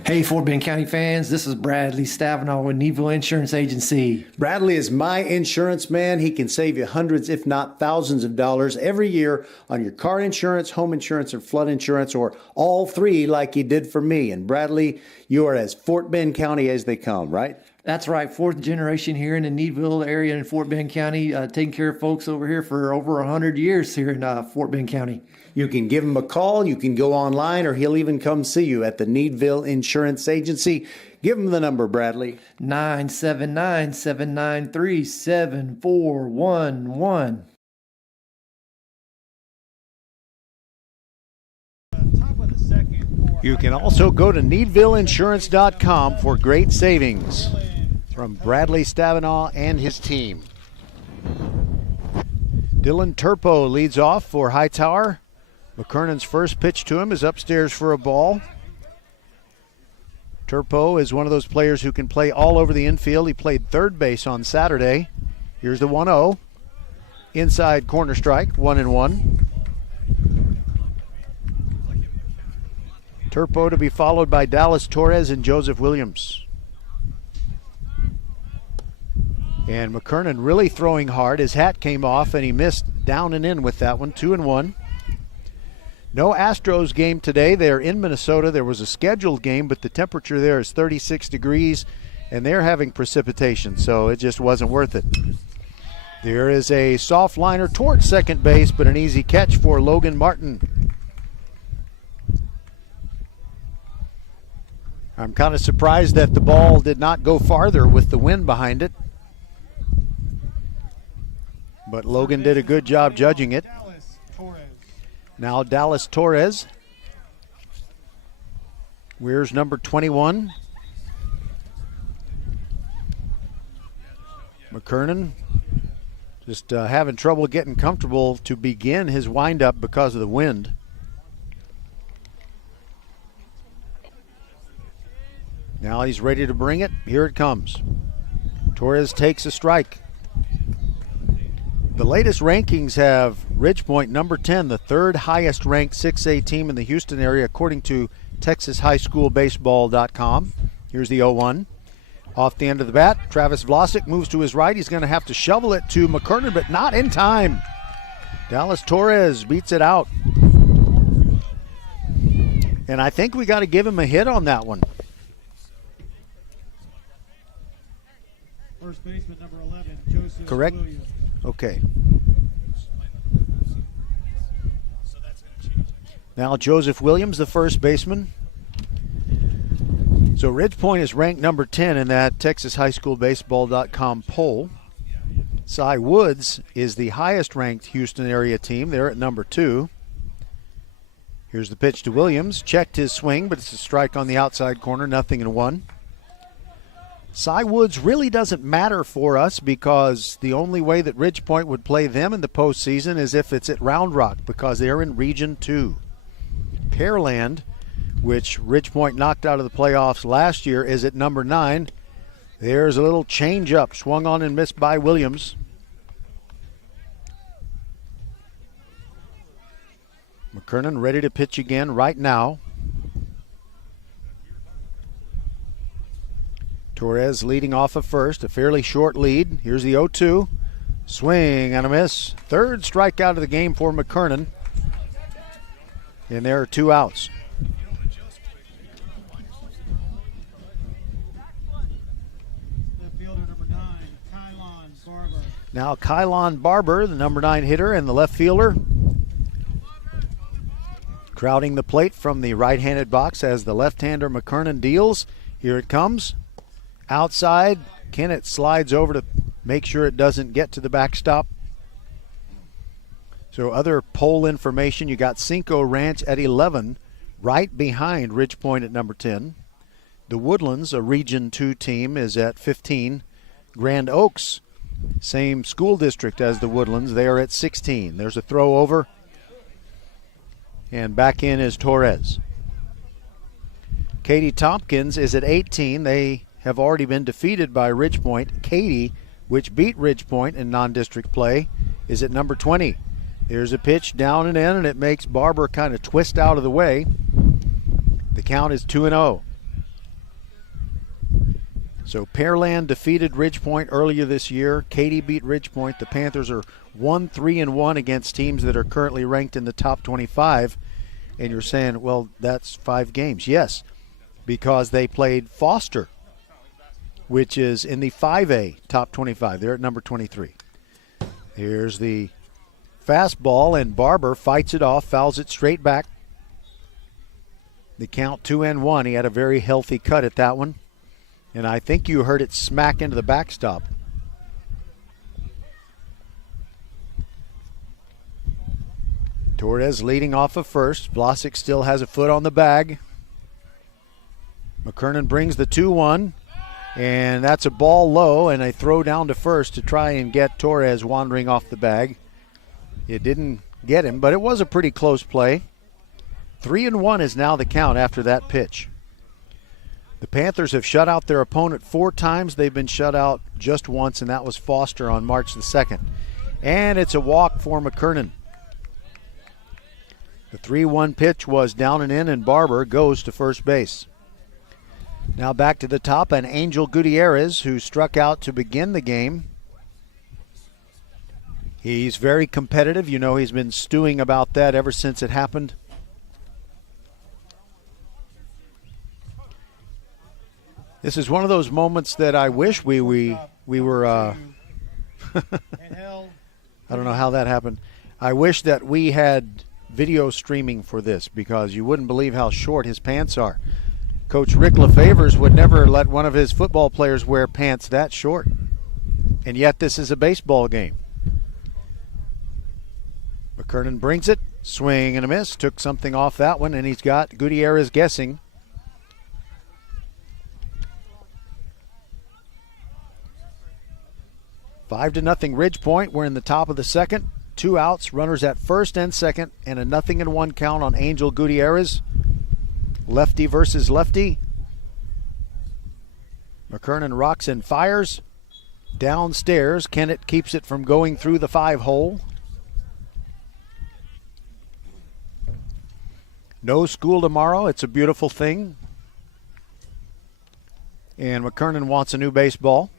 Hey, Fort Bend County fans, this is Bradley Stavenall with Needville Insurance Agency. Bradley is my insurance man. He can save you hundreds, if not thousands of dollars every year on your car insurance, home insurance, and flood insurance, or all 3 like he did for me. And Bradley, you are as Fort Bend County as they come, right? That's right, 4th generation here in the Needville area in Fort Bend County, taking care of folks over here for over 100 years here in Fort Bend County. You can give him a call, you can go online, or he'll even come see you at the Needville Insurance Agency. Give him the number, Bradley. 979-793-7411. You can also go to needvilleinsurance.com for great savings from Bradley Stavenall and his team. Dylan Turpo leads off for Hightower. McKernan's first pitch to him is upstairs for a ball. Turpo is one of those players who can play all over the infield. He played third base on Saturday. Here's the 1-0. Inside corner strike, 1-1. Turpo to be followed by Dallas Torres and Joseph Williams. And McKernan really throwing hard. His hat came off and he missed down and in with that one, 2-1. No Astros game today. They're in Minnesota. There was a scheduled game, but the temperature there is 36 degrees, and they're having precipitation, so it just wasn't worth it. There is a soft liner towards second base, but an easy catch for Logan Martin. I'm kind of surprised that the ball did not go farther with the wind behind it. But Logan did a good job judging it. Now Dallas Torres. Weir's number 21. McKernan just having trouble getting comfortable to begin his windup because of the wind. Now he's ready to bring it. Here it comes. Torres takes a strike. The latest rankings have Ridgepoint number 10, the 3rd highest ranked 6A team in the Houston area, according to TexasHighSchoolBaseball.com. Here's the 0-1. Off the end of the bat, Travis Vlasic moves to his right. He's going to have to shovel it to McKernan, but not in time. Dallas Torres beats it out. And I think we got to give him a hit on that one. First baseman number 11, Joseph Correct? Williams. Okay. Now Joseph Williams, the first baseman. So Ridgepoint is ranked number 10 in that TexasHighSchoolBaseball.com poll. Cy Woods is the highest ranked Houston area team. They're at number 2. Here's the pitch to Williams. Checked his swing, but it's a strike on the outside corner, 0-1. Cy Woods really doesn't matter for us because the only way that Ridgepoint would play them in the postseason is if it's at Round Rock because they're in Region 2. Pearland which Ridgepoint knocked out of the playoffs last year, is at number 9. There's a little change-up, swung on and missed by Williams. McKernan ready to pitch again right now. Torres leading off of first, a fairly short lead. Here's the 0-2. Swing and a miss. Third strikeout of the game for McKernan. And there are 2 outs. Now Kylon Barber, the number 9 hitter and the left fielder, crowding the plate from the right-handed box as the left-hander McKernan deals. Here it comes. Outside, Kennett slides over to make sure it doesn't get to the backstop. So other poll information, you got Cinco Ranch at 11, right behind Ridgepoint at number 10. The Woodlands, a Region 2 team, is at 15. Grand Oaks, same school district as the Woodlands, they are at 16. There's a throw over. And back in is Torres. Katy Tompkins is at 18. They have already been defeated by Ridgepoint. Katy, which beat Ridgepoint in non-district play, is at number 20. There's a pitch down and in, and it makes Barber kind of twist out of the way. The count is 2-0. So Pearland defeated Ridgepoint earlier this year. Katy beat Ridgepoint. The Panthers are 1-3-1 against teams that are currently ranked in the top 25. And you're saying, well, that's 5 games. Yes, because they played Foster, which is in the 5A top 25. They're at number 23. Here's the fastball, and Barber fights it off, fouls it straight back. The count 2-1. He had a very healthy cut at that one. And I think you heard it smack into the backstop. Torres leading off of first. Vlasic still has a foot on the bag. McKernan brings the 2-1. And that's a ball low and a throw down to first to try and get Torres wandering off the bag. It didn't get him, but it was a pretty close play. 3-1 is now the count after that pitch. The Panthers have shut out their opponent 4 times. They've been shut out just once, and that was Foster on March the 2nd. And it's a walk for McKernan. The 3-1 pitch was down and in, and Barber goes to first base. Now back to the top, and Angel Gutierrez, who struck out to begin the game. He's very competitive. You know, he's been stewing about that ever since it happened. This is one of those moments that I wish we were I don't know how that happened. I wish that we had video streaming for this, because you wouldn't believe how short his pants are. Coach Rick LaFavors would never let one of his football players wear pants that short. And yet this is a baseball game. McKernan brings it, swing and a miss, took something off that one, and he's got Gutierrez guessing. Five to nothing Ridgepoint. We're in the top of the second. 2 outs, runners at first and second, and a 0-1 count on Angel Gutierrez. Lefty versus lefty. McKernan rocks and fires. Downstairs, Kennett keeps it from going through the 5-hole. No school tomorrow. It's a beautiful thing. And McKernan wants a new baseball.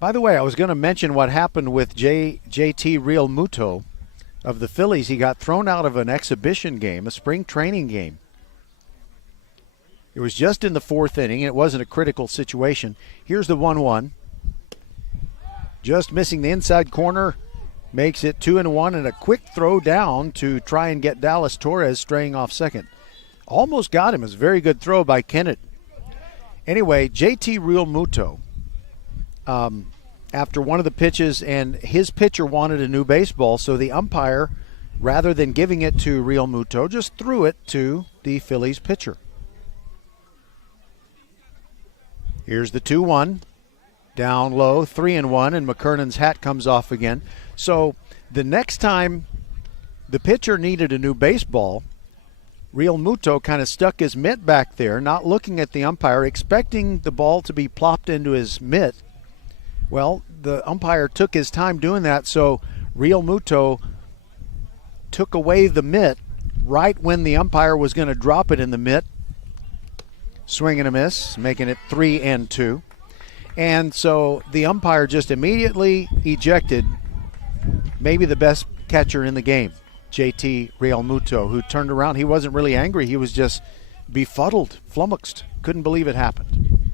By the way, I was going to mention what happened with JT Real Muto of the Phillies. He got thrown out of an exhibition game, a spring training game. It was just in the 4th inning. It wasn't a critical situation. Here's the 1-1. Just missing the inside corner. Makes it 2-1, and a quick throw down to try and get Dallas Torres straying off second. Almost got him. It was a very good throw by Kennett. Anyway, JT Real Muto, after one of the pitches, and his pitcher wanted a new baseball, so the umpire, rather than giving it to Real Muto, just threw it to the Phillies pitcher. Here's the 2-1. Down low, 3-1, and McKernan's hat comes off again. So the next time the pitcher needed a new baseball, Real Muto kind of stuck his mitt back there, not looking at the umpire, expecting the ball to be plopped into his mitt. Well, the umpire took his time doing that, so Real Muto took away the mitt right when the umpire was going to drop it in the mitt. Swing and a miss, making it 3-2. And so the umpire just immediately ejected maybe the best catcher in the game, JT Realmuto, who turned around. He wasn't really angry. He was just befuddled, flummoxed. Couldn't believe it happened.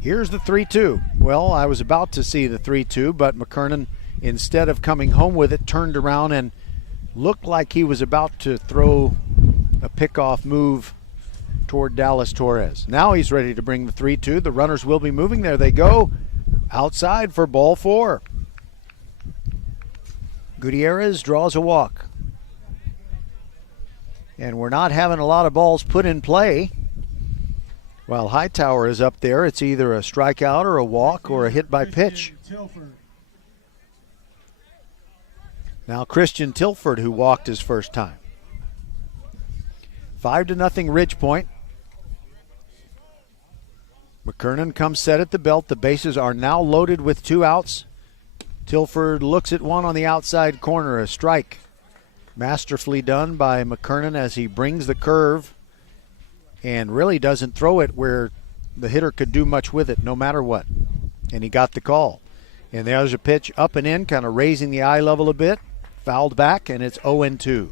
Here's the 3-2. Well, I was about to see the 3-2, but McKernan, instead of coming home with it, turned around and looked like he was about to throw a pickoff move toward Dallas Torres. Now he's ready to bring the 3-2. The runners will be moving. There they go. Outside for ball 4. Gutierrez draws a walk. And we're not having a lot of balls put in play. While Hightower is up there, it's either a strikeout or a walk or a hit by pitch. Now Christian Tilford, who walked his first time. 5-0 Ridge Point. McKernan comes set at the belt. The bases are now loaded with 2 outs. Tilford looks at one on the outside corner, a strike. Masterfully done by McKernan as he brings the curve and really doesn't throw it where the hitter could do much with it no matter what. And he got the call. And there's a pitch up and in, kind of raising the eye level a bit. Fouled back, and it's 0-2.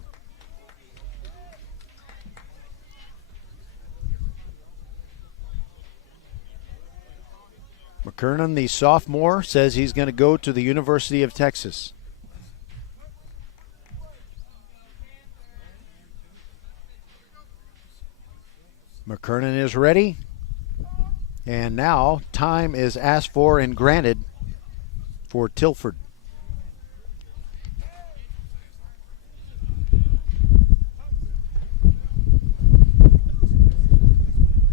McKernan, the sophomore, says he's going to go to the University of Texas. McKernan is ready. And now time is asked for and granted for Tilford.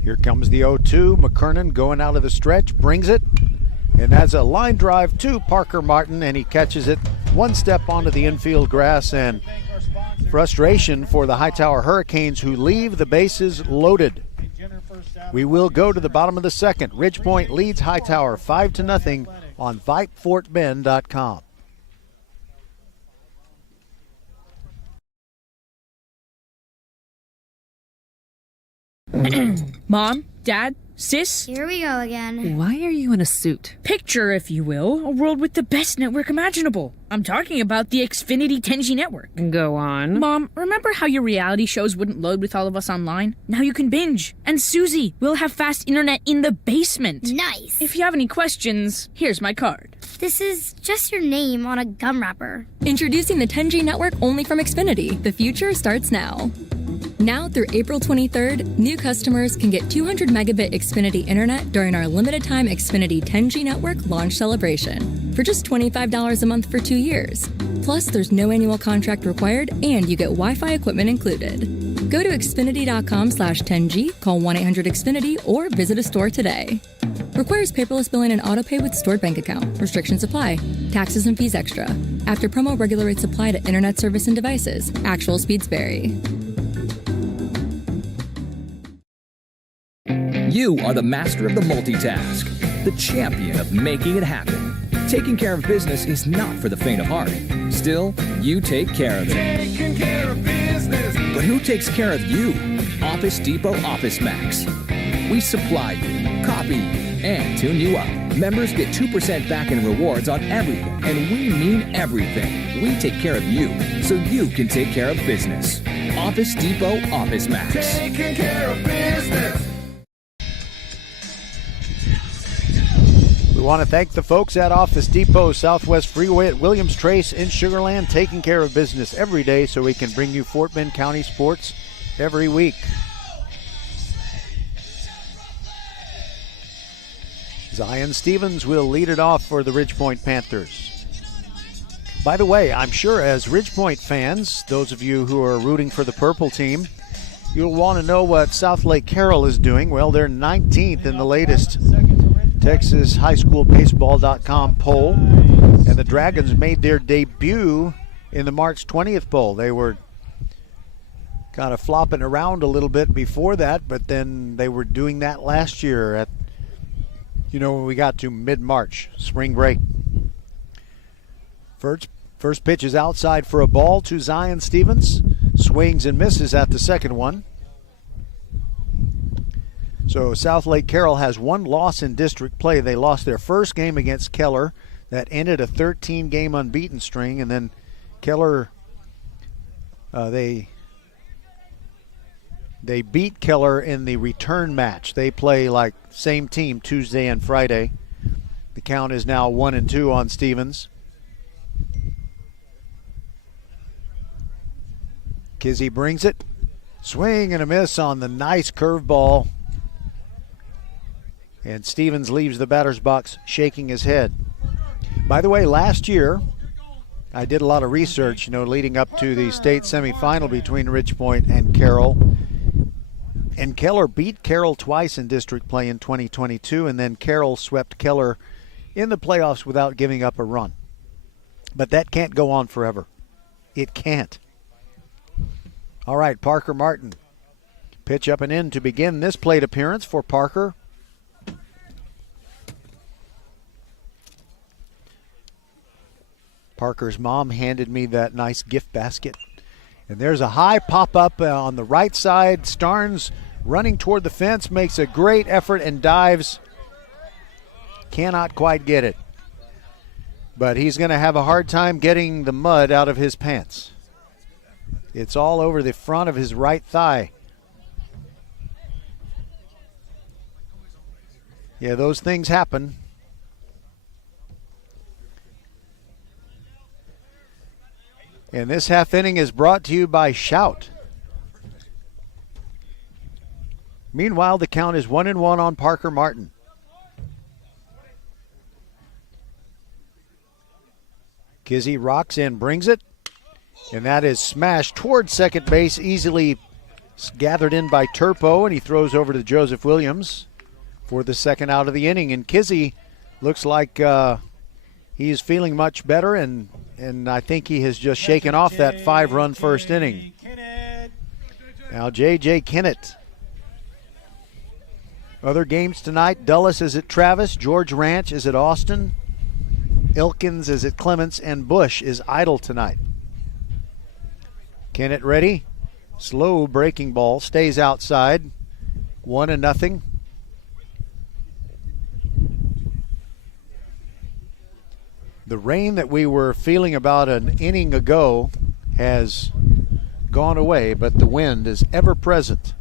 Here comes the 0-2. McKernan going out of the stretch, brings it, and that's a line drive to Parker Martin, and he catches it one step onto the infield grass, and frustration for the Hightower Hurricanes, who leave the bases loaded. We will go to the bottom of the second. Ridge Point leads Hightower 5-0 on VypeFortBend.com. Mom, Dad, Sis? Here we go again. Why are you in a suit? Picture, if you will, a world with the best network imaginable. I'm talking about the Xfinity 10G network. Go on. Mom, remember how your reality shows wouldn't load with all of us online? Now you can binge. And Susie, we'll have fast internet in the basement. Nice. If you have any questions, here's my card. This is just your name on a gum wrapper. Introducing the 10G network only from Xfinity. The future starts now. Now through April 23rd, new customers can get 200 megabit Xfinity internet during our limited time Xfinity 10G network launch celebration for just $25 a month for 2 years. Plus, there's no annual contract required and you get Wi-Fi equipment included. Go to Xfinity.com/10G, call 1-800-XFINITY, or visit a store today. Requires paperless billing and autopay with stored bank account. Restrictions apply. Taxes and fees extra. After promo, regular rates apply to internet service and devices. Actual speeds vary. You are the master of the multitask, the champion of making it happen. Taking care of business is not for the faint of heart. Still, you take care of it. Taking care of business. But who takes care of you? Office Depot Office Max. We supply you, copy, and tune you up. Members get 2% back in rewards on everything, and we mean everything. We take care of you, so you can take care of business. Office Depot Office Max. Taking care of business. We want to thank the folks at Office Depot, Southwest Freeway at Williams Trace in Sugar Land, taking care of business every day so we can bring you Fort Bend County sports every week. Zion Stevens will lead it off for the Ridge Point Panthers. By the way, I'm sure as Ridge Point fans, those of you who are rooting for the purple team, you'll want to know what South Lake Carroll is doing. Well, they're 19th in the latest Texas High School Baseball.com poll, and the Dragons made their debut in the March 20th poll. They were kind of flopping around a little bit before that, but then they were doing that last year at, when we got to mid-March, spring break. First pitch is outside for a ball to Zion Stevens. Swings and misses at the second one. So South Lake Carroll has one loss in district play. They lost their first game against Keller. That ended a 13-game unbeaten string, and then Keller, they beat Keller in the return match. They play like same team Tuesday and Friday. The count is now 1-2 on Stevens. Kizzy brings it. Swing and a miss on the nice curveball. And Stevens leaves the batter's box shaking his head. By the way, last year, I did a lot of research, leading up to the state semifinal between Ridge Point and Carroll. And Keller beat Carroll twice in district play in 2022, and then Carroll swept Keller in the playoffs without giving up a run. But that can't go on forever. It can't. All right, Parker Martin. Pitch up and in to begin this plate appearance for Parker. Parker's mom handed me that nice gift basket. And there's a high pop-up on the right side. Starnes running toward the fence, makes a great effort and dives. Cannot quite get it. But he's going to have a hard time getting the mud out of his pants. It's all over the front of his right thigh. Yeah, those things happen. And this half inning is brought to you by Shout. Meanwhile, the count is 1-1 on Parker Martin. Kizzy rocks in, brings it. And that is smashed towards second base, easily gathered in by Turpo, and he throws over to Joseph Williams for the second out of the inning. And Kizzy looks like he's feeling much better, and I think he has just shaken off that 5-run first inning. Now J.J. Kennett. Other games tonight, Dulles is at Travis, George Ranch is at Austin, Elkins is at Clements, and Bush is idle tonight. Kennett ready. Slow breaking ball, stays outside. 1-0. The rain that we were feeling about an inning ago has gone away, but the wind is ever present.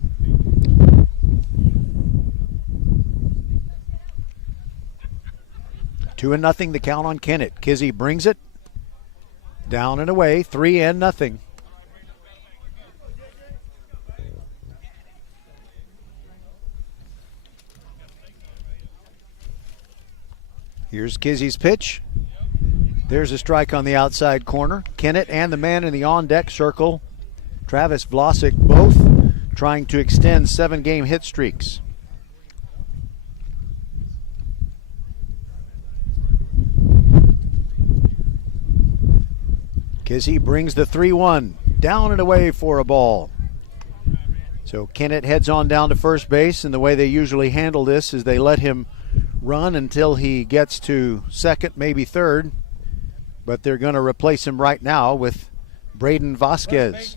Two and nothing, the count on Kennett. Kizzy brings it down and away, 3-0. Here's Kizzy's pitch. There's a strike on the outside corner. Kennett and the man in the on-deck circle, Travis Vlasic, both trying to extend 7-game hit streaks. Kizzy brings the 3-1, down and away for a ball. So Kennett heads on down to first base, and the way they usually handle this is they let him run until he gets to second, maybe third. But they're going to replace him right now with Braden Vasquez.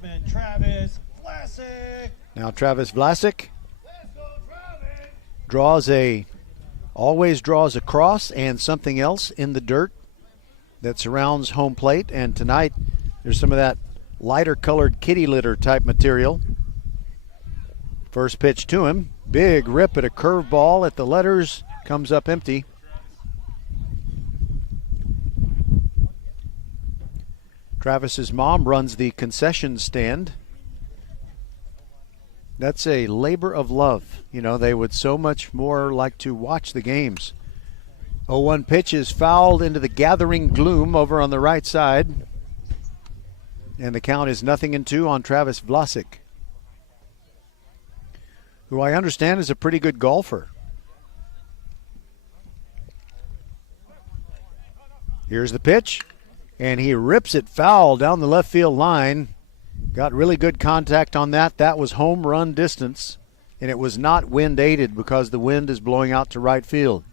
Now Travis Vlasic always draws a cross and something else in the dirt that surrounds home plate. And tonight there's some of that lighter colored kitty litter type material. First pitch to him. Big rip at a curveball at the letters. Comes up empty. Travis's mom runs the concession stand. That's a labor of love. They would so much more like to watch the games. 0-1 pitch is fouled into the gathering gloom over on the right side. And the count is 0-2 on Travis Vlasic, who I understand is a pretty good golfer. Here's the pitch, and he rips it foul down the left field line. Got really good contact on that. That was home run distance, and it was not wind aided because the wind is blowing out to right field.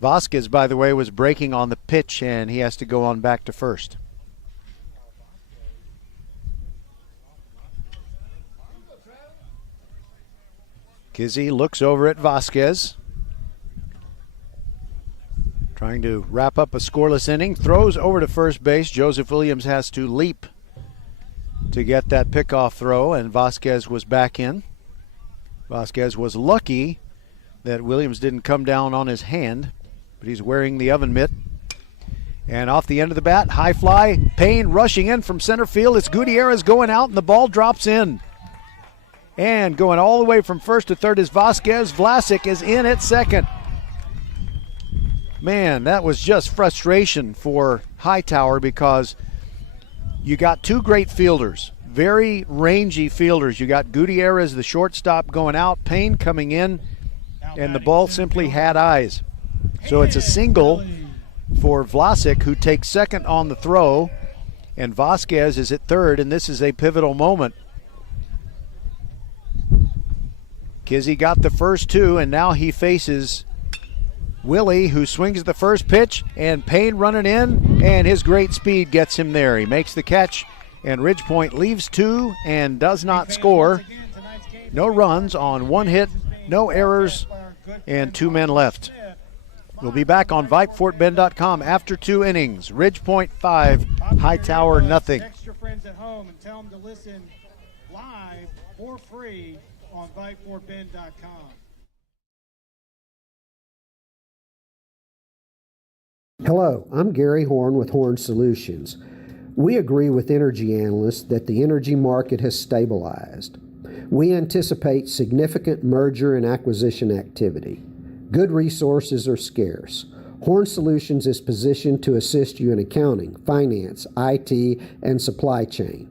Vasquez, by the way, was breaking on the pitch, and he has to go on back to first. Kizzy looks over at Vasquez, trying to wrap up a scoreless inning. Throws over to first base. Joseph Williams has to leap to get that pickoff throw, and Vasquez was back in. Vasquez was lucky that Williams didn't come down on his hand, but he's wearing the oven mitt. And off the end of the bat, high fly. Payne rushing in from center field. It's Gutierrez going out, and the ball drops in. And going all the way from first to third is Vasquez. Vlasic is in at second. Man, that was just frustration for Hightower because you got two great fielders, very rangy fielders. You got Gutierrez, the shortstop, going out, Payne coming in, and the ball simply had eyes. So it's a single for Vlasic, who takes second on the throw, and Vasquez is at third, and this is a pivotal moment. Kizzy got the first two, and now he faces Willie, who swings the first pitch, and Payne running in, and his great speed gets him there. He makes the catch, and Ridgepoint leaves two and does not score. No runs on one hit, no errors, and two men left. We'll be back on VypeFortBend.com after 2 innings. Ridgepoint 5, Hightower nothing. Text your friends at home and tell them to listen live for free on VypeFortBend.com. Hello, I'm Gary Horn with Horn Solutions. We agree with energy analysts that the energy market has stabilized. We anticipate significant merger and acquisition activity. Good resources are scarce. Horn Solutions is positioned to assist you in accounting, finance, IT, and supply chain.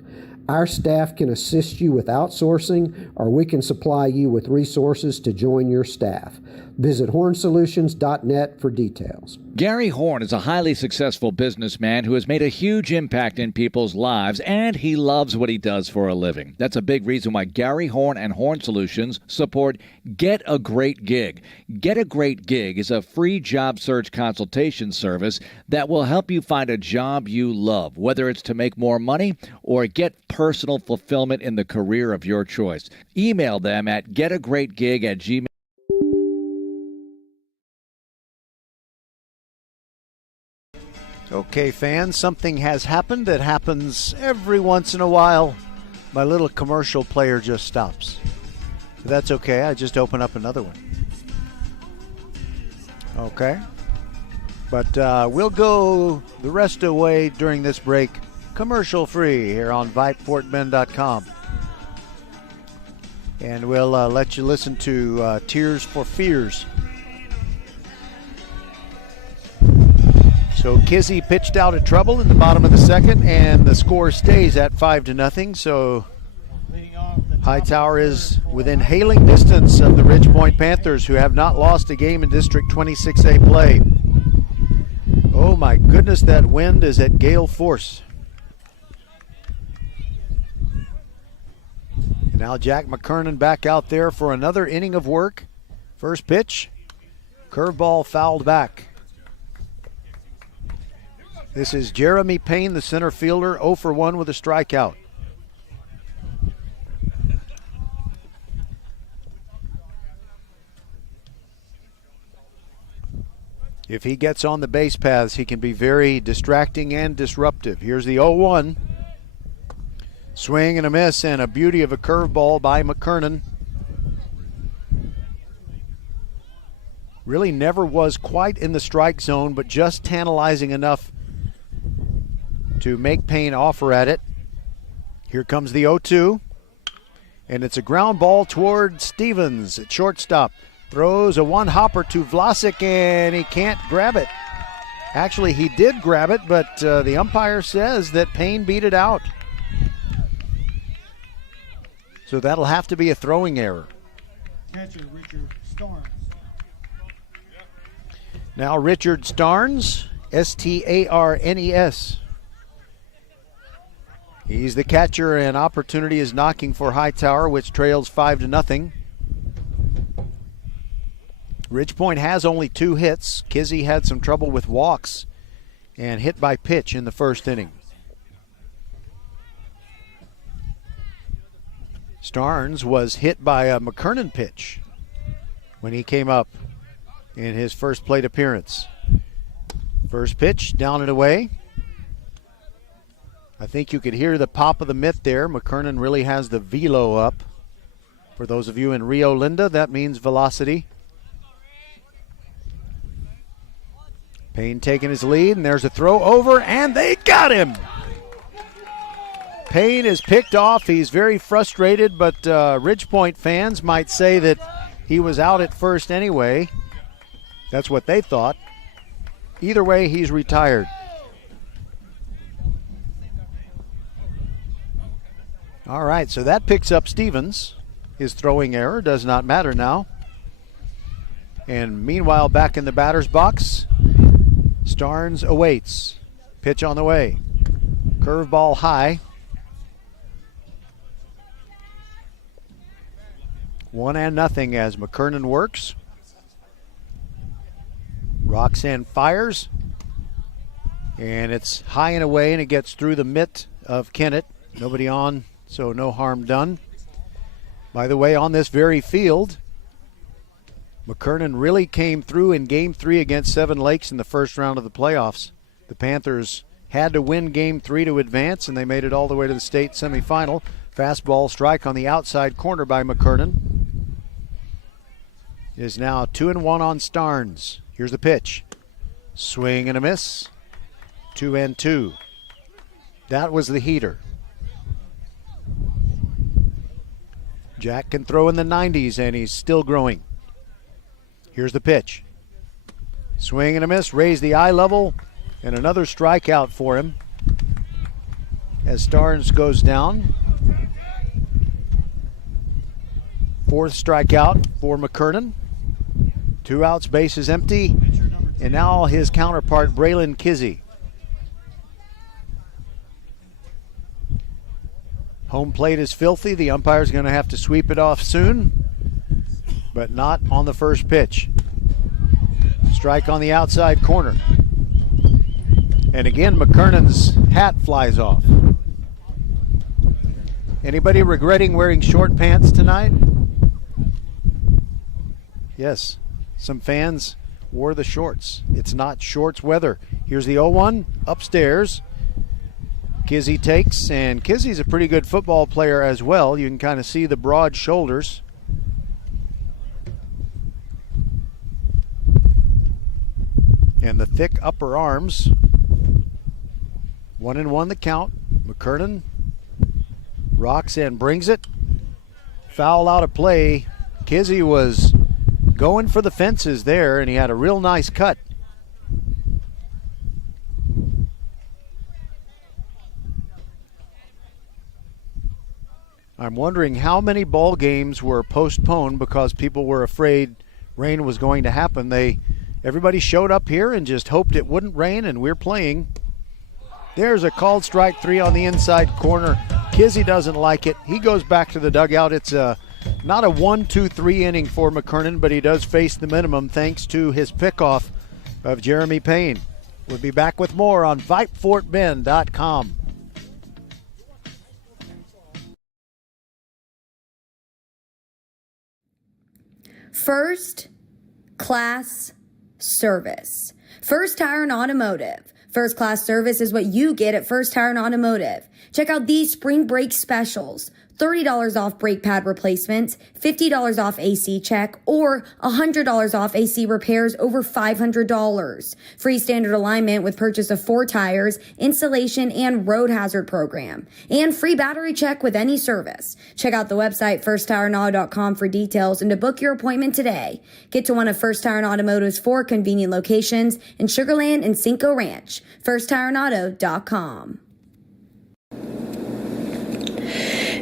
Our staff can assist you with outsourcing, or we can supply you with resources to join your staff. Visit hornsolutions.net for details. Gary Horn is a highly successful businessman who has made a huge impact in people's lives, and he loves what he does for a living. That's a big reason why Gary Horn and Horn Solutions support Get a Great Gig. Get a Great Gig is a free job search consultation service that will help you find a job you love, whether it's to make more money or get personal fulfillment in the career of your choice. Email them at getagreatgig@gmail.com. Okay, fans, something has happened that happens every once in a while. My little commercial player just stops. But that's okay. I just open up another one. Okay. But we'll go the rest of the way during this break commercial free here on VypeFortBend.com. And we'll let you listen to Tears for Fears. So Kizzy pitched out of trouble in the bottom of the second, and the score stays at 5-0. So Hightower is within hailing distance of the Ridgepoint Panthers, who have not lost a game in District 26A play. Oh my goodness, that wind is at gale force. And now Jack McKernan back out there for another inning of work. First pitch, curveball fouled back. This is Jeremy Payne, the center fielder, 0 for 1 with a strikeout. If he gets on the base paths, he can be very distracting and disruptive. Here's the 0-1. Swing and a miss, and a beauty of a curveball by McKernan. Really never was quite in the strike zone, but just tantalizing enough to make Payne offer at it. Here comes the 0-2, and it's a ground ball toward Stevens at shortstop. Throws a one-hopper to Vlasic, and he can't grab it. Actually, he did grab it, but the umpire says that Payne beat it out. So that'll have to be a throwing error. Catcher Richard Starnes. Now Richard Starnes, Starnes. He's the catcher, and opportunity is knocking for Hightower, which trails 5-0. Ridgepoint has only 2 hits. Kizzy had some trouble with walks and hit by pitch in the first inning. Starnes was hit by a McKernan pitch when he came up in his first plate appearance. First pitch, down and away. I think you could hear the pop of the mitt there. McKernan really has the velo up. For those of you in Rio Linda, that means velocity. Payne taking his lead, and there's a throw over, and they got him! Payne is picked off. He's very frustrated, but Ridgepoint fans might say that he was out at first anyway. That's what they thought. Either way, he's retired. All right, so that picks up Stevens. His throwing error does not matter now. And meanwhile, back in the batter's box, Starnes awaits. Pitch on the way. Curveball high. 1-0 as McKernan works. Roxanne fires. And it's high and away, and it gets through the mitt of Kennett. Nobody on, so no harm done. By the way, on this very field, McKernan really came through in Game 3 against Seven Lakes in the first round of the playoffs. The Panthers had to win Game 3 to advance, and they made it all the way to the state semifinal. Fastball strike on the outside corner by McKernan. It is now 2-1 on Starnes. Here's the pitch. Swing and a miss. 2-2. That was the heater. Jack can throw in the 90s, and he's still growing. Here's the pitch. Swing and a miss. Raise the eye level, and another strikeout for him as Starnes goes down. 4th strikeout for McKernan. 2 outs, bases empty, and now his counterpart, Braylon Kizzy. Home plate is filthy. The umpire's going to have to sweep it off soon, but not on the first pitch. Strike on the outside corner. And again, McKernan's hat flies off. Anybody regretting wearing short pants tonight? Yes, some fans wore the shorts. It's not shorts weather. Here's the 0-1 upstairs. Kizzy takes, and Kizzy's a pretty good football player as well. You can kind of see the broad shoulders. And the thick upper arms. 1-1 the count. McKernan rocks and brings it. Foul out of play. Kizzy was going for the fences there, and he had a real nice cut. I'm wondering how many ball games were postponed because people were afraid rain was going to happen. Everybody showed up here and just hoped it wouldn't rain, and we're playing. There's a called strike 3 on the inside corner. Kizzy doesn't like it. He goes back to the dugout. It's not a 1-2-3 inning for McKernan, but he does face the minimum thanks to his pickoff of Jeremy Payne. We'll be back with more on VypeFortBend.com. First class service. First Tire and Automotive. First class service is what you get at First Tire and Automotive. Check out these spring break specials. $30 off brake pad replacements, $50 off AC check, or $100 off AC repairs over $500. Free standard alignment with purchase of 4 tires, installation, and road hazard program. And free battery check with any service. Check out the website firsttireandauto.com for details and to book your appointment today. Get to one of First Tire and Automotive's 4 convenient locations in Sugar Land and Cinco Ranch. firsttireandauto.com.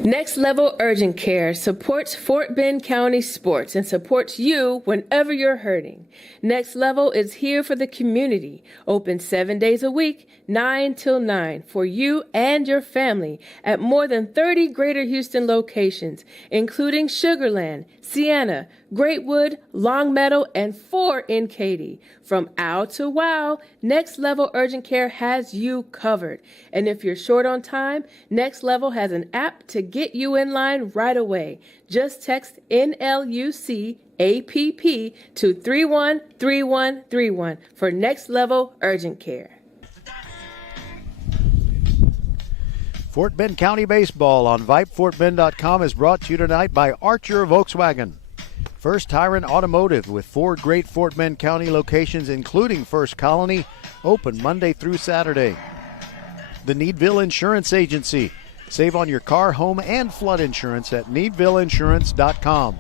Next Level Urgent Care supports Fort Bend County sports and supports you whenever you're hurting. Next Level is here for the community, open 7 days a week, 9 till 9, for you and your family at more than 30 Greater Houston locations, including Sugar Land, Sienna, Greatwood, Longmeadow, and 4 in Katy. From ow to wow, Next Level Urgent Care has you covered. And if you're short on time, Next Level has an app to get you in line right away. Just text NLUC APP to 313131 for Next Level Urgent Care. Fort Bend County Baseball on VypeFortBend.com is brought to you tonight by Archer Volkswagen. First Tyrant Automotive with 4 great Fort Bend County locations, including First Colony, open Monday through Saturday. The Needville Insurance Agency. Save on your car, home, and flood insurance at needvilleinsurance.com.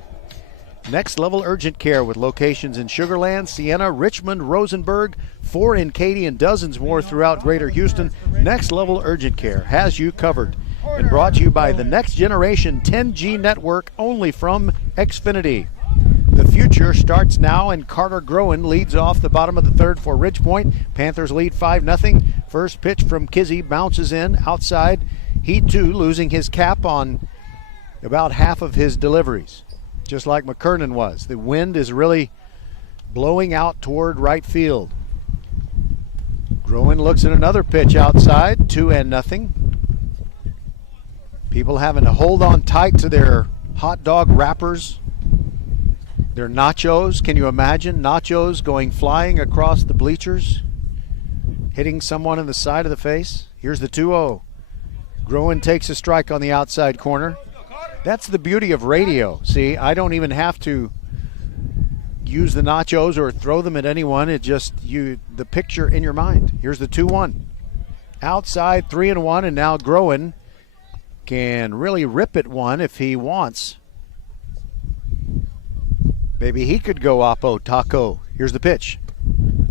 Next Level Urgent Care with locations in Sugar Land, Sienna, Richmond, Rosenberg, 4 in Katy, and dozens more throughout Greater Houston. Next Level Urgent Care has you covered. And brought to you by the Next Generation 10G Network, only from Xfinity. The future starts now, and Carter Groen leads off the bottom of the third for Ridgepoint. Panthers lead 5-0. First pitch from Kizzy bounces in outside. He, too, losing his cap on about half of his deliveries, just like McKernan was. The wind is really blowing out toward right field. Groen looks at another pitch outside, 2-0. People having to hold on tight to their hot dog wrappers, their nachos. Can you imagine nachos going flying across the bleachers, hitting someone in the side of the face? Here's the 2-0. Groen takes a strike on the outside corner. That's the beauty of radio. See, I don't even have to use the nachos or throw them at anyone. It just, the picture in your mind. Here's the 2-1. Outside, 3-1, and now Groen can really rip it one if he wants. Maybe he could go Oppo Taco. Here's the pitch.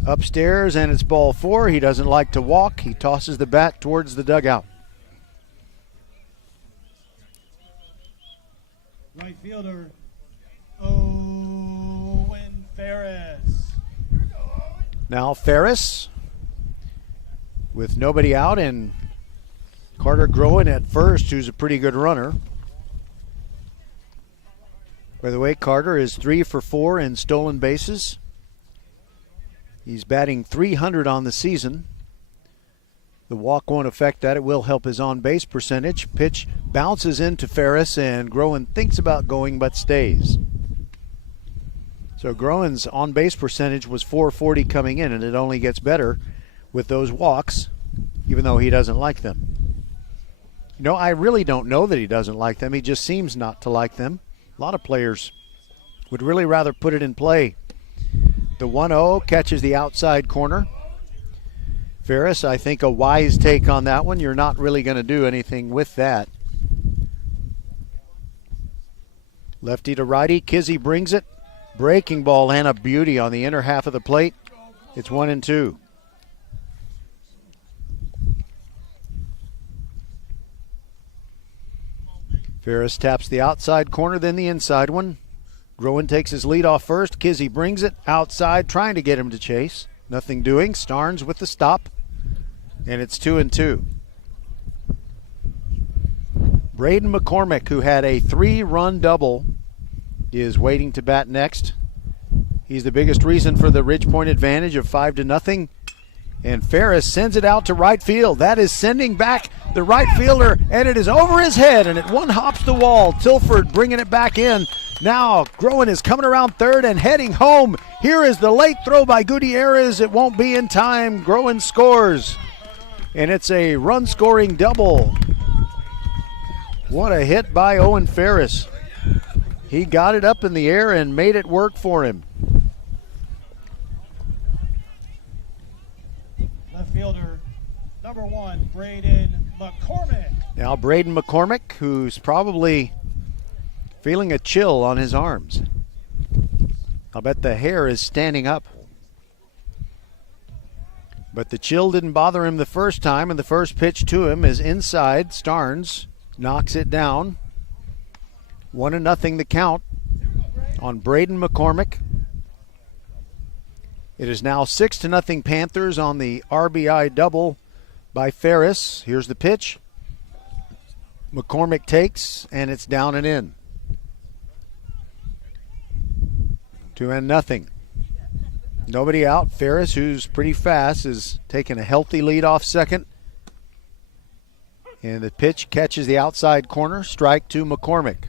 Upstairs, and it's ball 4. He doesn't like to walk. He tosses the bat towards the dugout. Right fielder, Owen Ferris. Now Ferris with nobody out, and Carter Groen at first, who's a pretty good runner. By the way, Carter is 3 for 4 in stolen bases. He's batting .300 on the season. The walk won't affect that. It will help his on-base percentage. Pitch bounces into Ferris, and Groen thinks about going but stays. So Groen's on-base percentage was .440 coming in, and it only gets better with those walks, even though he doesn't like them. You know, I really don't know that he doesn't like them. He just seems not to like them. A lot of players would really rather put it in play. The 1-0 catches the outside corner. Ferris, I think a wise take on that one. You're not really going to do anything with that. Lefty to righty, Kizzy brings it. Breaking ball and a beauty on the inner half of the plate. It's 1-2. Ferris taps the outside corner, then the inside one. Groen takes his lead off first. Kizzy brings it outside, trying to get him to chase. Nothing doing. Starnes with the stop. And it's 2-2. Braden McCormick, who had a 3-run double, is waiting to bat next. He's the biggest reason for the Ridgepoint advantage of 5-0. And Ferris sends it out to right field. That is sending back the right fielder, and it is over his head, and it one-hops the wall. Tilford bringing it back in. Now Groen is coming around third and heading home. Here is the late throw by Gutierrez. It won't be in time. Groen scores, and it's a run-scoring double. What a hit by Owen Ferris. He got it up in the air and made it work for him. Left fielder, number 1, Braden McCormick. Now Braden McCormick, who's probably feeling a chill on his arms. I'll bet the hair is standing up. But the chill didn't bother him the first time, and the first pitch to him is inside. Starnes knocks it down. 1-0 the count on Braden McCormick. It is now 6-0 Panthers on the RBI double by Ferris. Here's the pitch. McCormick takes, and it's down and in. 2-0. Nobody out. Ferris, who's pretty fast, is taking a healthy lead off second. And the pitch catches the outside corner. Strike to McCormick.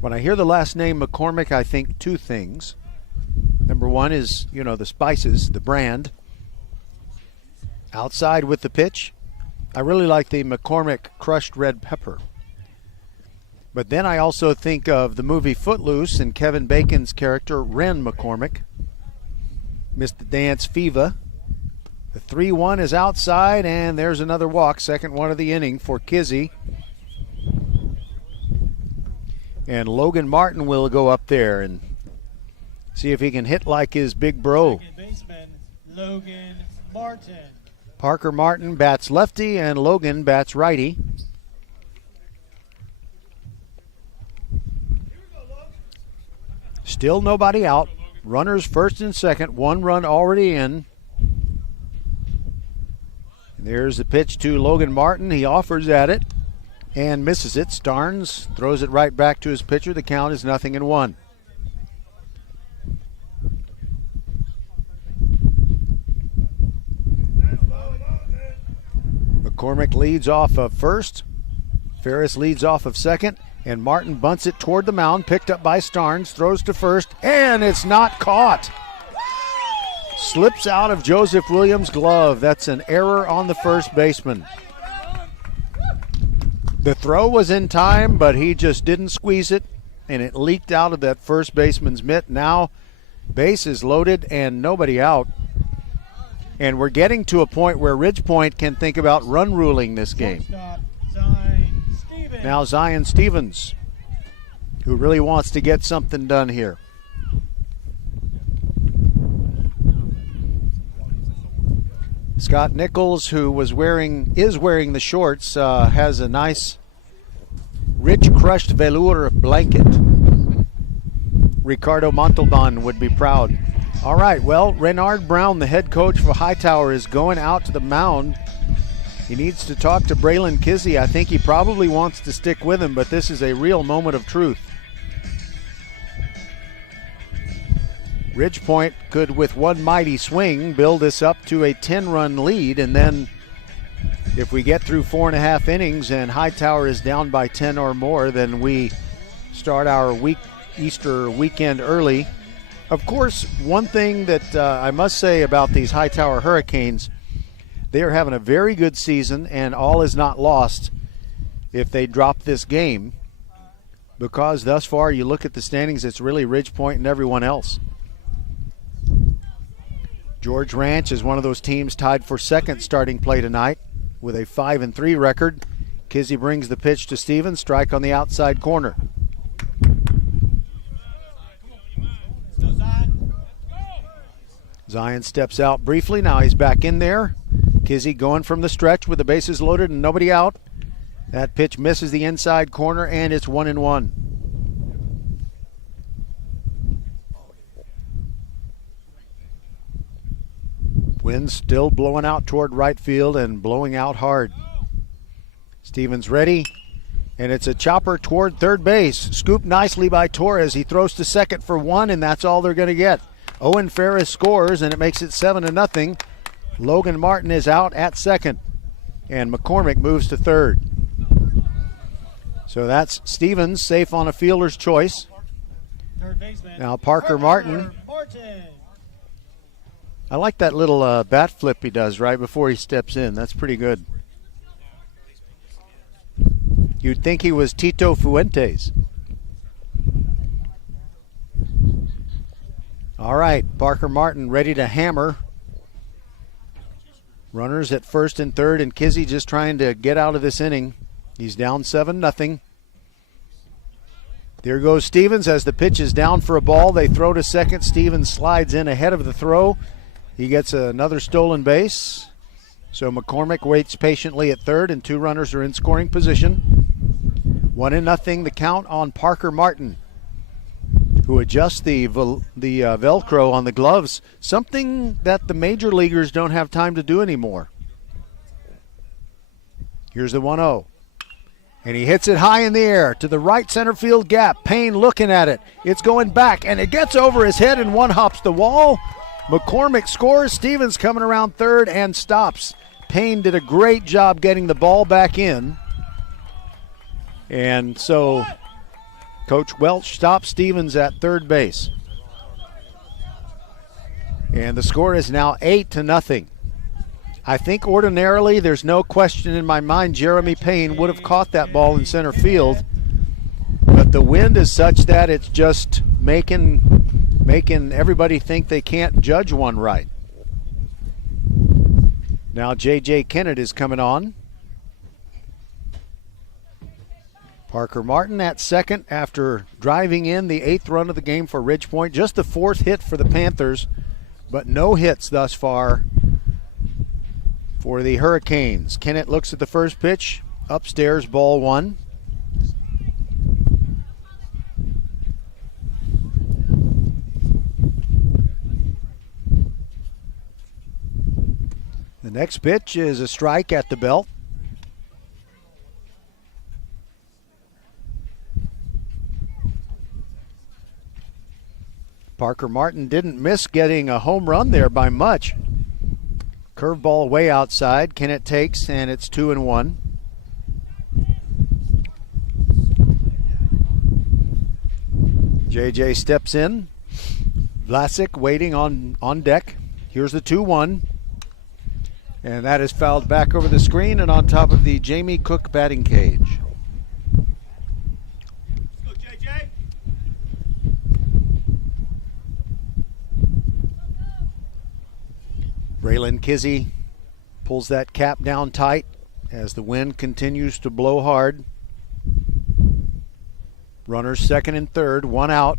When I hear the last name McCormick, I think two things. Number one is, the spices, the brand. Outside with the pitch, I really like the McCormick crushed red pepper. But then I also think of the movie Footloose and Kevin Bacon's character, Ren McCormick. Mr. Dance Fever. The 3-1 is outside, and there's another walk. Second one of the inning for Kizzy. And Logan Martin will go up there and see if he can hit like his big bro. Second baseman, Logan Martin. Parker Martin bats lefty, and Logan bats righty. Still nobody out. Runners first and second. 1 run already in. And there's the pitch to Logan Martin. He offers at it and misses it. Starnes throws it right back to his pitcher. The count is 0-1. McCormick leads off of first. Ferris leads off of second. And Martin bunts it toward the mound, picked up by Starnes, throws to first, and it's not caught. Slips out of Joseph Williams' glove. That's an error on the first baseman. The throw was in time, but he just didn't squeeze it, and it leaked out of that first baseman's mitt. Now, base is loaded and nobody out. And we're getting to a point where Ridgepoint can think about run ruling this game. Now Zion Stevens, who really wants to get something done here. Scott Nichols, who is wearing the shorts, has a nice rich crushed velour blanket. Ricardo Montalban would be proud. All right, well, Renard Brown, the head coach for Hightower, is going out to the mound. He needs to talk to Braylon Kizzy. I think he probably wants to stick with him, but this is a real moment of truth. Ridgepoint could, with one mighty swing, build this up to a 10-run lead, and then if we get through 4.5 innings and Hightower is down by 10 or more, then we start our Easter weekend early. Of course, one thing that I must say about these Hightower Hurricanes, they are having a very good season, and all is not lost if they drop this game, because thus far you look at the standings, it's really Ridgepoint and everyone else. George Ranch is one of those teams tied for second starting play tonight with a 5-3 record. Kizzy brings the pitch to Stevens, strike on the outside corner. Zion steps out briefly. Now he's back in there. Kizzy going from the stretch with the bases loaded and nobody out. That pitch misses the inside corner, and it's 1-1. Wind still blowing out toward right field and blowing out hard. Stevens ready, and it's a chopper toward third base. Scooped nicely by Torres. He throws to second for 1, and that's all they're going to get. Owen Ferris scores, and it makes it 7-0. Logan Martin is out at second, and McCormick moves to third. So that's Stevens safe on a fielder's choice. Now Parker Martin. I like that little bat flip he does right before he steps in. That's pretty good. You'd think he was Tito Fuentes. All right, Parker Martin ready to hammer. Runners at first and third, and Kizzy just trying to get out of this inning. He's down 7-0. There goes Stevens as the pitch is down for a ball. They throw to second. Stevens slides in ahead of the throw. He gets another stolen base. So McCormick waits patiently at third, and 2 runners are in scoring position. 1-0 the count on Parker Martin, who adjusts the Velcro on the gloves, something that the major leaguers don't have time to do anymore. Here's the 1-0. And he hits it high in the air to the right center field gap. Payne looking at it. It's going back, and it gets over his head and one hops the wall. McCormick scores. Stevens coming around third and stops. Payne did a great job getting the ball back in. And so Coach Welch stops Stevens at third base. And the score is now 8-0. I think ordinarily there's no question in my mind Jeremy Payne would have caught that ball in center field. But the wind is such that it's just making everybody think they can't judge one right. Now J.J. Kennett is coming on. Parker Martin at second after driving in the 8th run of the game for Ridgepoint. Just the 4th hit for the Panthers, but no hits thus far for the Hurricanes. Kennett looks at the first pitch. Upstairs, ball 1. The next pitch is a strike at the belt. Parker Martin didn't miss getting a home run there by much. Curveball way outside. Kennett takes, and it's 2-1. JJ steps in. Vlasic waiting on deck. Here's the 2-1. And that is fouled back over the screen and on top of the Jamie Cook batting cage. Let's go, JJ. Braylon Kizzy pulls that cap down tight as the wind continues to blow hard. Runners second and third, 1 out.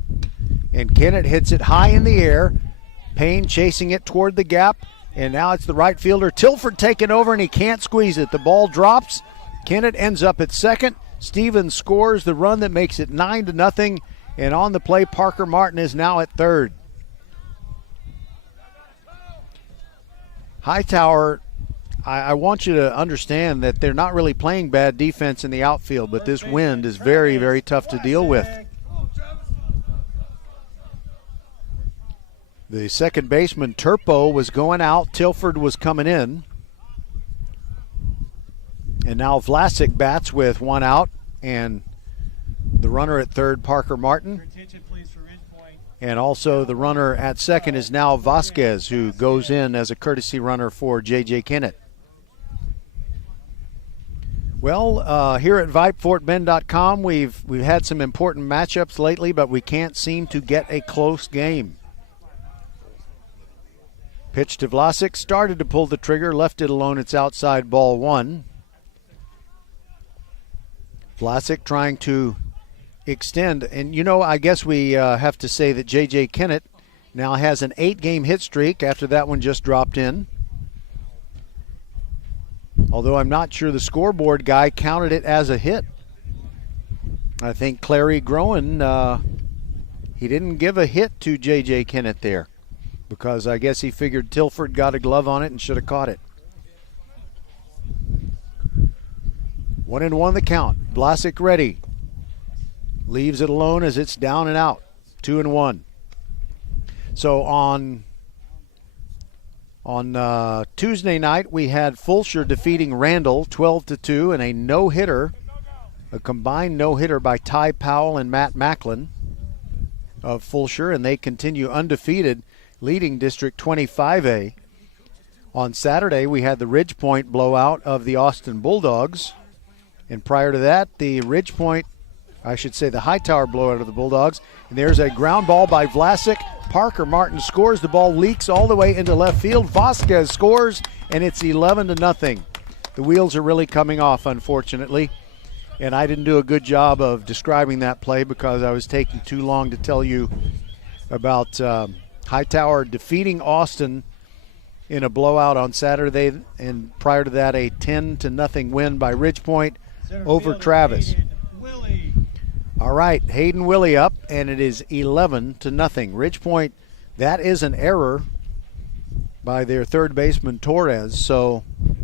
And Kennett hits it high in the air. Payne chasing it toward the gap. And now it's the right fielder, Tilford, taking over, and he can't squeeze it. The ball drops. Kennett ends up at second. Stevens scores the run that makes it 9-0. And on the play, Parker Martin is now at third. Hightower, I want you to understand that they're not really playing bad defense in the outfield, but this wind is very, very tough to deal with. The second baseman, Turpo, was going out. Tilford was coming in. And now Vlasic bats with 1 out. And the runner at third, Parker Martin. And also the runner at second is now Vasquez, who goes in as a courtesy runner for J.J. Kennett. Well, here at VypeFortBend.com, we've had some important matchups lately, but we can't seem to get a close game. Pitch to Vlasic, started to pull the trigger, left it alone. It's outside, ball 1. Vlasic trying to extend. And, you know, I guess we have to say that J.J. Kennett now has an 8-game hit streak after that one just dropped in. Although I'm not sure the scoreboard guy counted it as a hit. I think Clary Groen, he didn't give a hit to J.J. Kennett there, because I guess he figured Tilford got a glove on it and should have caught it. 1-1 the count. Vlasic ready. Leaves it alone as it's down and out. 2-1. So on Tuesday night, we had Fulshear defeating Randall 12-2 and a no-hitter, a combined no-hitter by Ty Powell and Matt Macklin of Fulshear, and they continue undefeated, leading District 25A. On Saturday, we had the Ridgepoint blowout of the Austin Bulldogs. And prior to that, the Hightower blowout of the Bulldogs. And there's a ground ball by Vlasic. Parker Martin scores. The ball leaks all the way into left field. Vasquez scores, and it's 11-0. The wheels are really coming off, unfortunately. And I didn't do a good job of describing that play because I was taking too long to tell you about Hightower defeating Austin in a blowout on Saturday, and prior to that, a 10-0 win by Ridgepoint over Travis. All right, Hayden Willie up, and it is 11-0. Ridgepoint, that is an error by their third baseman Torres, so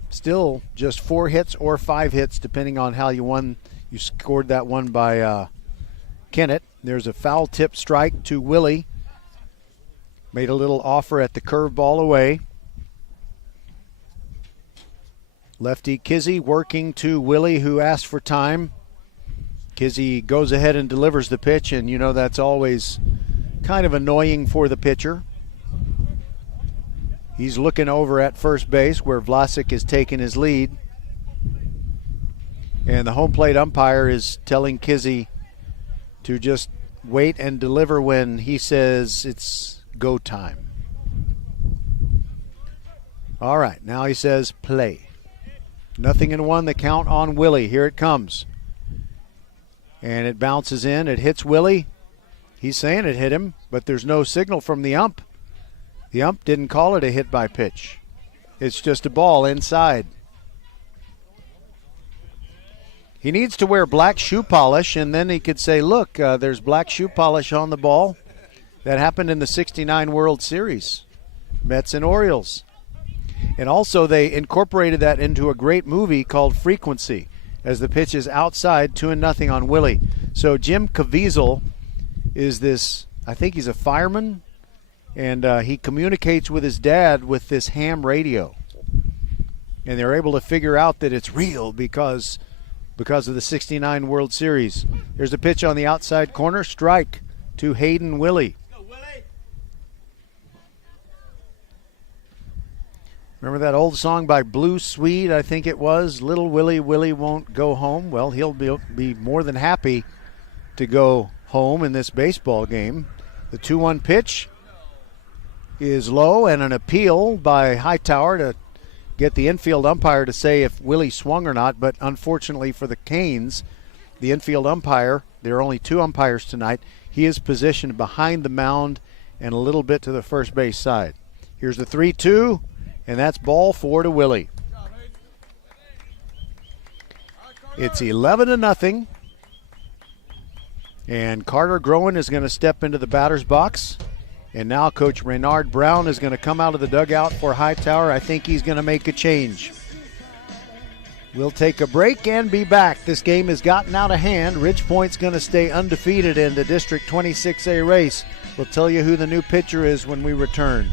still just 4 hits or 5 hits, depending on how you won. You scored that one by Kennett. There's a foul tip strike to Willie. Made a little offer at the curveball away. Lefty Kizzy working to Willie, who asked for time. Kizzy goes ahead and delivers the pitch, and you know that's always kind of annoying for the pitcher. He's looking over at first base where Vlasic is taking his lead. And the home plate umpire is telling Kizzy to just wait and deliver when he says it's go time. All right, now he says play. 0-1, the count on Willie. Here it comes. And it bounces in. It hits Willie. He's saying it hit him, but there's no signal from the ump. The ump didn't call it a hit by pitch. It's just a ball inside. He needs to wear black shoe polish, and then he could say, look, there's black shoe polish on the ball. That happened in the '69 World Series, Mets and Orioles. And also they incorporated that into a great movie called Frequency, as the pitch is outside, 2-0 on Willie. So Jim Caviezel is this, I think he's a fireman, and he communicates with his dad with this ham radio. And they're able to figure out that it's real because of the '69 World Series. There's a pitch on the outside corner, strike to Hayden Willie. Remember that old song by Blue Swede, I think it was, Little Willie, Willie Won't Go Home? Well, he'll be more than happy to go home in this baseball game. The 2-1 pitch is low, and an appeal by Hightower to get the infield umpire to say if Willie swung or not, but unfortunately for the Canes, the infield umpire, there are only 2 umpires tonight, he is positioned behind the mound and a little bit to the first base side. Here's the 3-2. And that's ball 4 to Willie. It's 11-0. And Carter Groen is going to step into the batter's box. And now Coach Reynard Brown is going to come out of the dugout for Hightower. I think he's going to make a change. We'll take a break and be back. This game has gotten out of hand. Ridgepoint's going to stay undefeated in the District 26A race. We'll tell you who the new pitcher is when we return.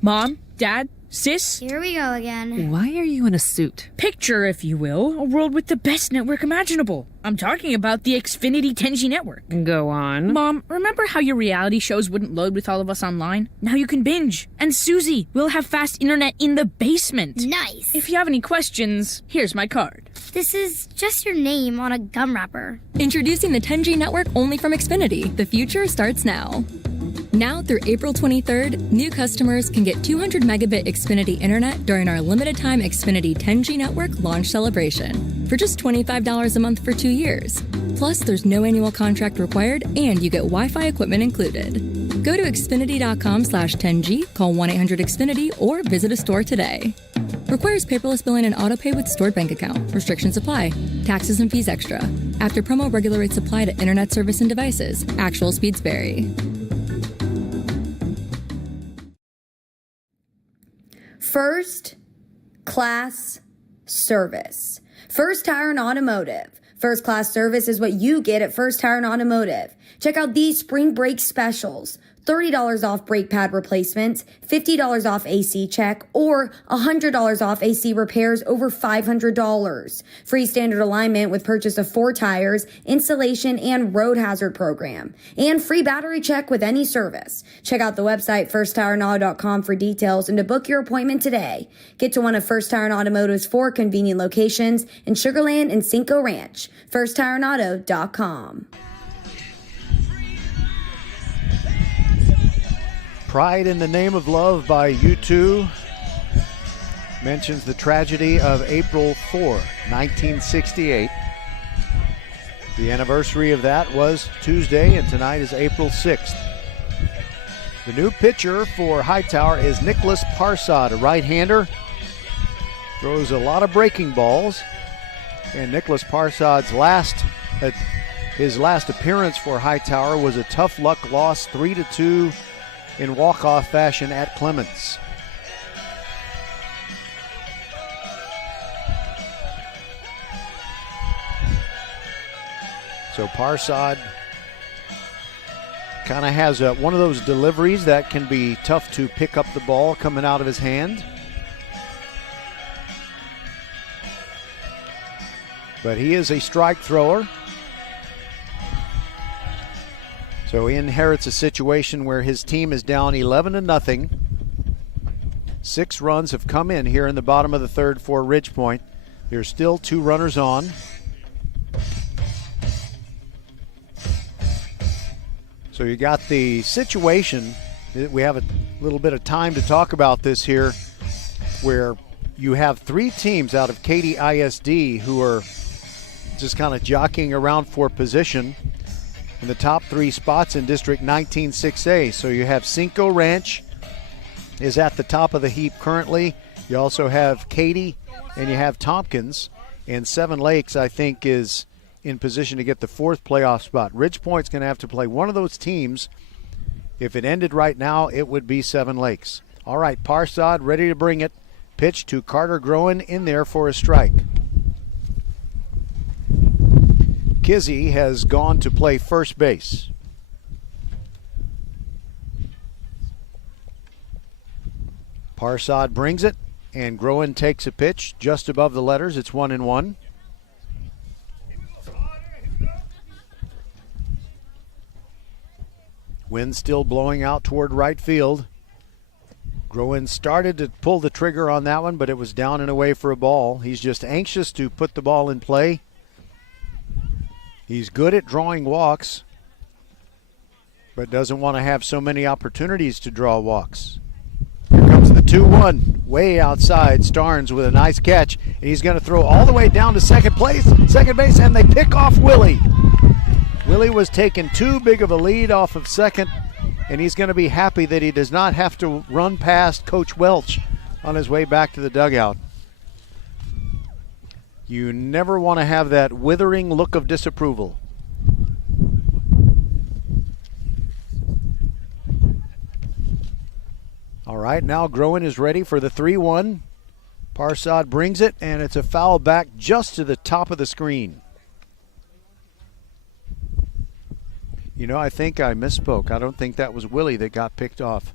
Mom, Dad, Sis? Here we go again. Why are you in a suit? Picture, if you will, a world with the best network imaginable. I'm talking about the Xfinity 10G network. Go on. Mom, remember how your reality shows wouldn't load with all of us online? Now you can binge. And Susie, we'll have fast internet in the basement. Nice. If you have any questions, here's my card. This is just your name on a gum wrapper. Introducing the 10G network only from Xfinity. The future starts now. Now through April 23rd, new customers can get 200 megabit Xfinity internet during our limited time Xfinity 10G network launch celebration for just $25 a month for 2 years. Plus, there's no annual contract required and you get Wi-Fi equipment included. Go to Xfinity.com/10G, call 1-800-XFINITY or visit a store today. Requires paperless billing and autopay with stored bank account. Restrictions apply. Taxes and fees extra. After promo, regular rates apply to internet service and devices. Actual speeds vary. First class service. First Tire and Automotive. First class service is what you get at First Tire and Automotive. Check out these spring break specials. $30 off brake pad replacements, $50 off AC check, or $100 off AC repairs over $500. Free standard alignment with purchase of 4 tires, installation, and road hazard program. And free battery check with any service. Check out the website firsttireandauto.com for details and to book your appointment today. Get to one of First Tire and Automotive's 4 convenient locations in Sugar Land and Cinco Ranch. firsttireandauto.com. Pride in the Name of Love by U2 mentions the tragedy of April 4, 1968. The anniversary of that was Tuesday, and tonight is April 6th. The new pitcher for Hightower is Nicholas Parsad, a right-hander. Throws a lot of breaking balls. And Nicholas Parsad's his last appearance for Hightower was a tough luck loss, 3-2 in walk-off fashion at Clements. So Parsad kind of has one of those deliveries that can be tough to pick up the ball coming out of his hand. But he is a strike thrower. So he inherits a situation where his team is down 11-0. 6 runs have come in here in the bottom of the third for Ridgepoint. There's still 2 runners on. So you got the situation, we have a little bit of time to talk about this here, where you have 3 teams out of Katy ISD who are just kind of jockeying around for position in the top 3 spots in District 19 6A. So you have Cinco Ranch is at the top of the heap currently. You also have Katy and you have Tompkins. And Seven Lakes, I think, is in position to get the 4th playoff spot. Ridgepoint's going to have to play one of those teams. If it ended right now, it would be Seven Lakes. All right, Parsad ready to bring it. Pitch to Carter Groen in there for a strike. Kizzy has gone to play first base. Parsad brings it, and Groen takes a pitch just above the letters. It's 1-1. Wind still blowing out toward right field. Groen started to pull the trigger on that one, but it was down and away for a ball. He's just anxious to put the ball in play. He's good at drawing walks, but doesn't want to have so many opportunities to draw walks. Here comes the 2-1, way outside. Starnes with a nice catch, and he's going to throw all the way down to second base, and they pick off Willie. Willie was taking too big of a lead off of second, and he's going to be happy that he does not have to run past Coach Welch on his way back to the dugout. You never want to have that withering look of disapproval. All right, now Groen is ready for the 3-1. Parsad brings it, and it's a foul back just to the top of the screen. You know, I think I misspoke. I don't think that was Willie that got picked off.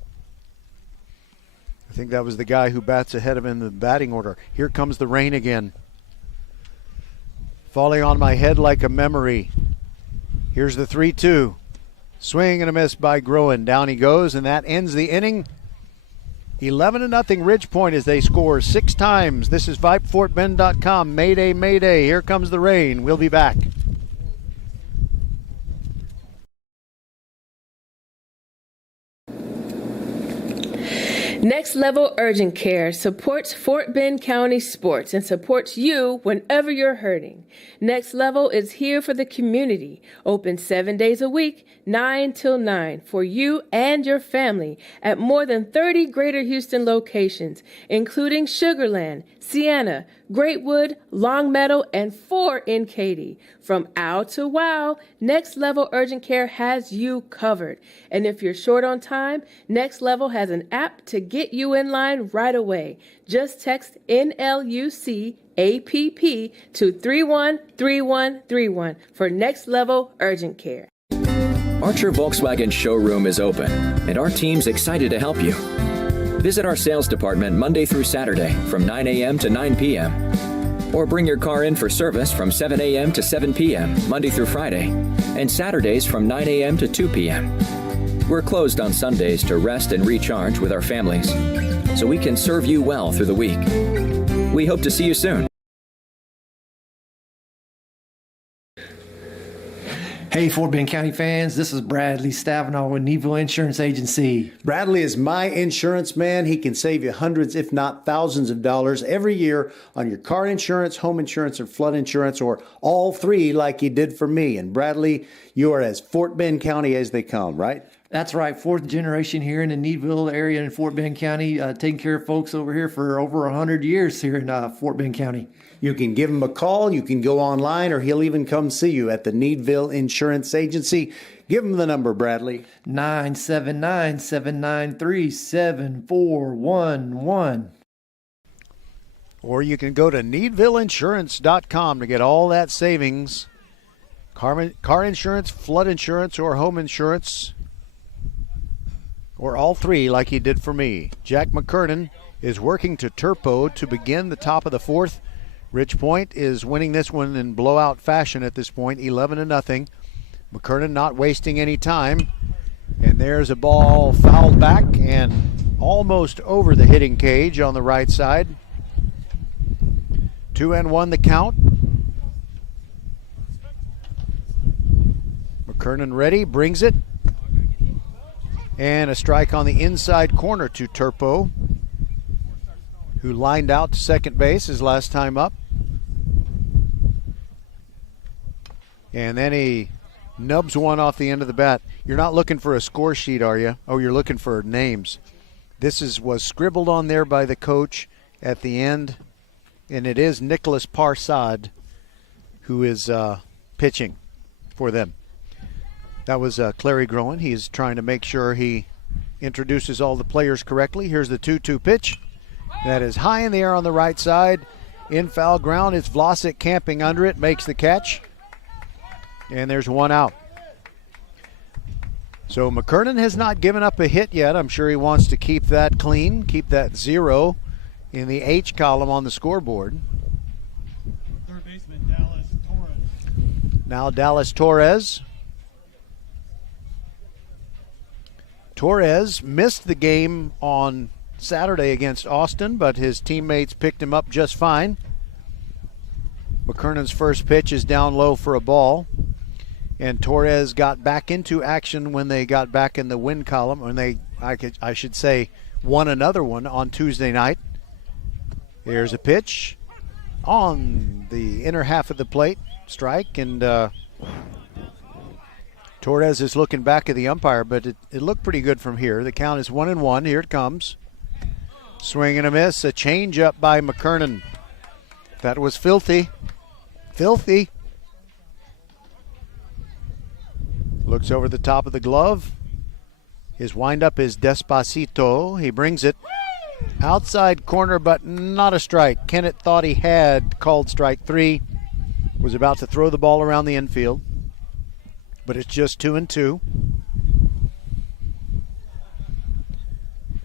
I think that was the guy who bats ahead of him in the batting order. Here comes the rain again. Falling on my head like a memory. Here's the 3-2. Swing and a miss by Groen. Down he goes, and that ends the inning. 11-0 Ridgepoint as they score 6 times. This is VypeFortBend.com. Mayday, mayday. Here comes the rain. We'll be back. Next Level Urgent Care supports Fort Bend County sports and supports you whenever you're hurting. Next Level is here for the community, open 7 days a week, 9 till 9, for you and your family at more than 30 Greater Houston locations, including Sugarland, Sienna, Greatwood, Longmeadow, and 4 in Katy. From ow to wow, Next Level Urgent Care has you covered. And if you're short on time, Next Level has an app to get you in line right away. Just text NLUC APP to 313131 for Next Level Urgent Care. Archer Volkswagen showroom is open, and our team's excited to help you. Visit our sales department Monday through Saturday from 9 a.m. to 9 p.m. Or bring your car in for service from 7 a.m. to 7 p.m. Monday through Friday, and Saturdays from 9 a.m. to 2 p.m. We're closed on Sundays to rest and recharge with our families, so we can serve you well through the week. We hope to see you soon. Hey, Fort Bend County fans, this is Bradley Stavanaugh with Neville Insurance Agency. Bradley is my insurance man. He can save you hundreds, if not thousands of dollars every year on your car insurance, home insurance, or flood insurance, or all 3 like he did for me. And Bradley, you are as Fort Bend County as they come, right? That's right, fourth generation here in the Needville area in Fort Bend County, taking care of folks over here for over 100 years here in Fort Bend County. You can give him a call, you can go online, or he'll even come see you at the Needville Insurance Agency. Give him the number, Bradley. 979-793-7411. Or you can go to needvilleinsurance.com to get all that savings. Car insurance, flood insurance, or home insurance, or all three like he did for me. Jack McKernan is working to Turpo to begin the top of the fourth. Rich Point is winning this one in blowout fashion at this point, 11-0. McKernan not wasting any time. And there's a ball fouled back and almost over the hitting cage on the right side. 2-1 the count. McKernan ready, brings it. And a strike on the inside corner to Turpo, who lined out to second base his last time up. And then he nubs one off the end of the bat. You're not looking for a score sheet, are you? Oh, you're looking for names. This was scribbled on there by the coach at the end, and it is Nicholas Parsad who is pitching for them. That was Clary Groen. He's trying to make sure he introduces all the players correctly. Here's the 2-2 pitch. That is high in the air on the right side. In foul ground, it's Vlasic camping under it, makes the catch. And there's one out. So McKernan has not given up a hit yet. I'm sure he wants to keep that clean, keep that 0 in the H column on the scoreboard. Third baseman Dallas Torres. Now Dallas Torres. Torres missed the game on Saturday against Austin, but his teammates picked him up just fine. McKernan's first pitch is down low for a ball. And Torres got back into action when they got back in the win column, when I should say, won another one on Tuesday night. Here's a pitch on the inner half of the plate, strike, and Torres is looking back at the umpire, but it looked pretty good from here. The count is 1-1. Here it comes. Swing and a miss. A changeup by McKernan. That was filthy. Filthy. Looks over the top of the glove. His windup is Despacito. He brings it outside corner, but not a strike. Kennett thought he had called strike 3. Was about to throw the ball around the infield, but it's just 2-2.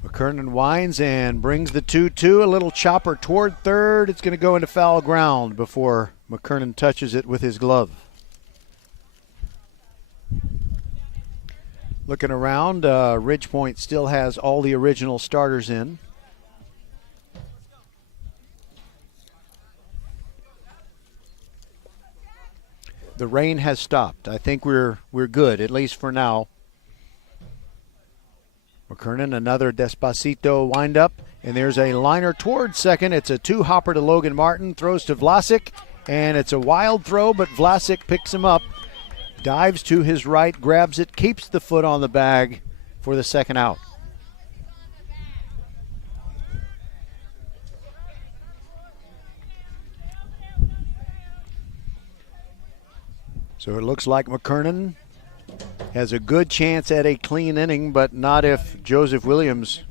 McKernan winds and brings the 2-2. A little chopper toward third. It's going to go into foul ground before McKernan touches it with his glove. Looking around, Ridgepoint still has all the original starters in. The rain has stopped. I think we're good, at least for now. McKernan, another Despacito windup, and there's a liner toward second. It's a 2-hopper to Logan Martin, throws to Vlasic, and it's a wild throw, but Vlasic picks him up, dives to his right, grabs it, keeps the foot on the bag for the second out. So it looks like McKernan has a good chance at a clean inning, but not if Nicholas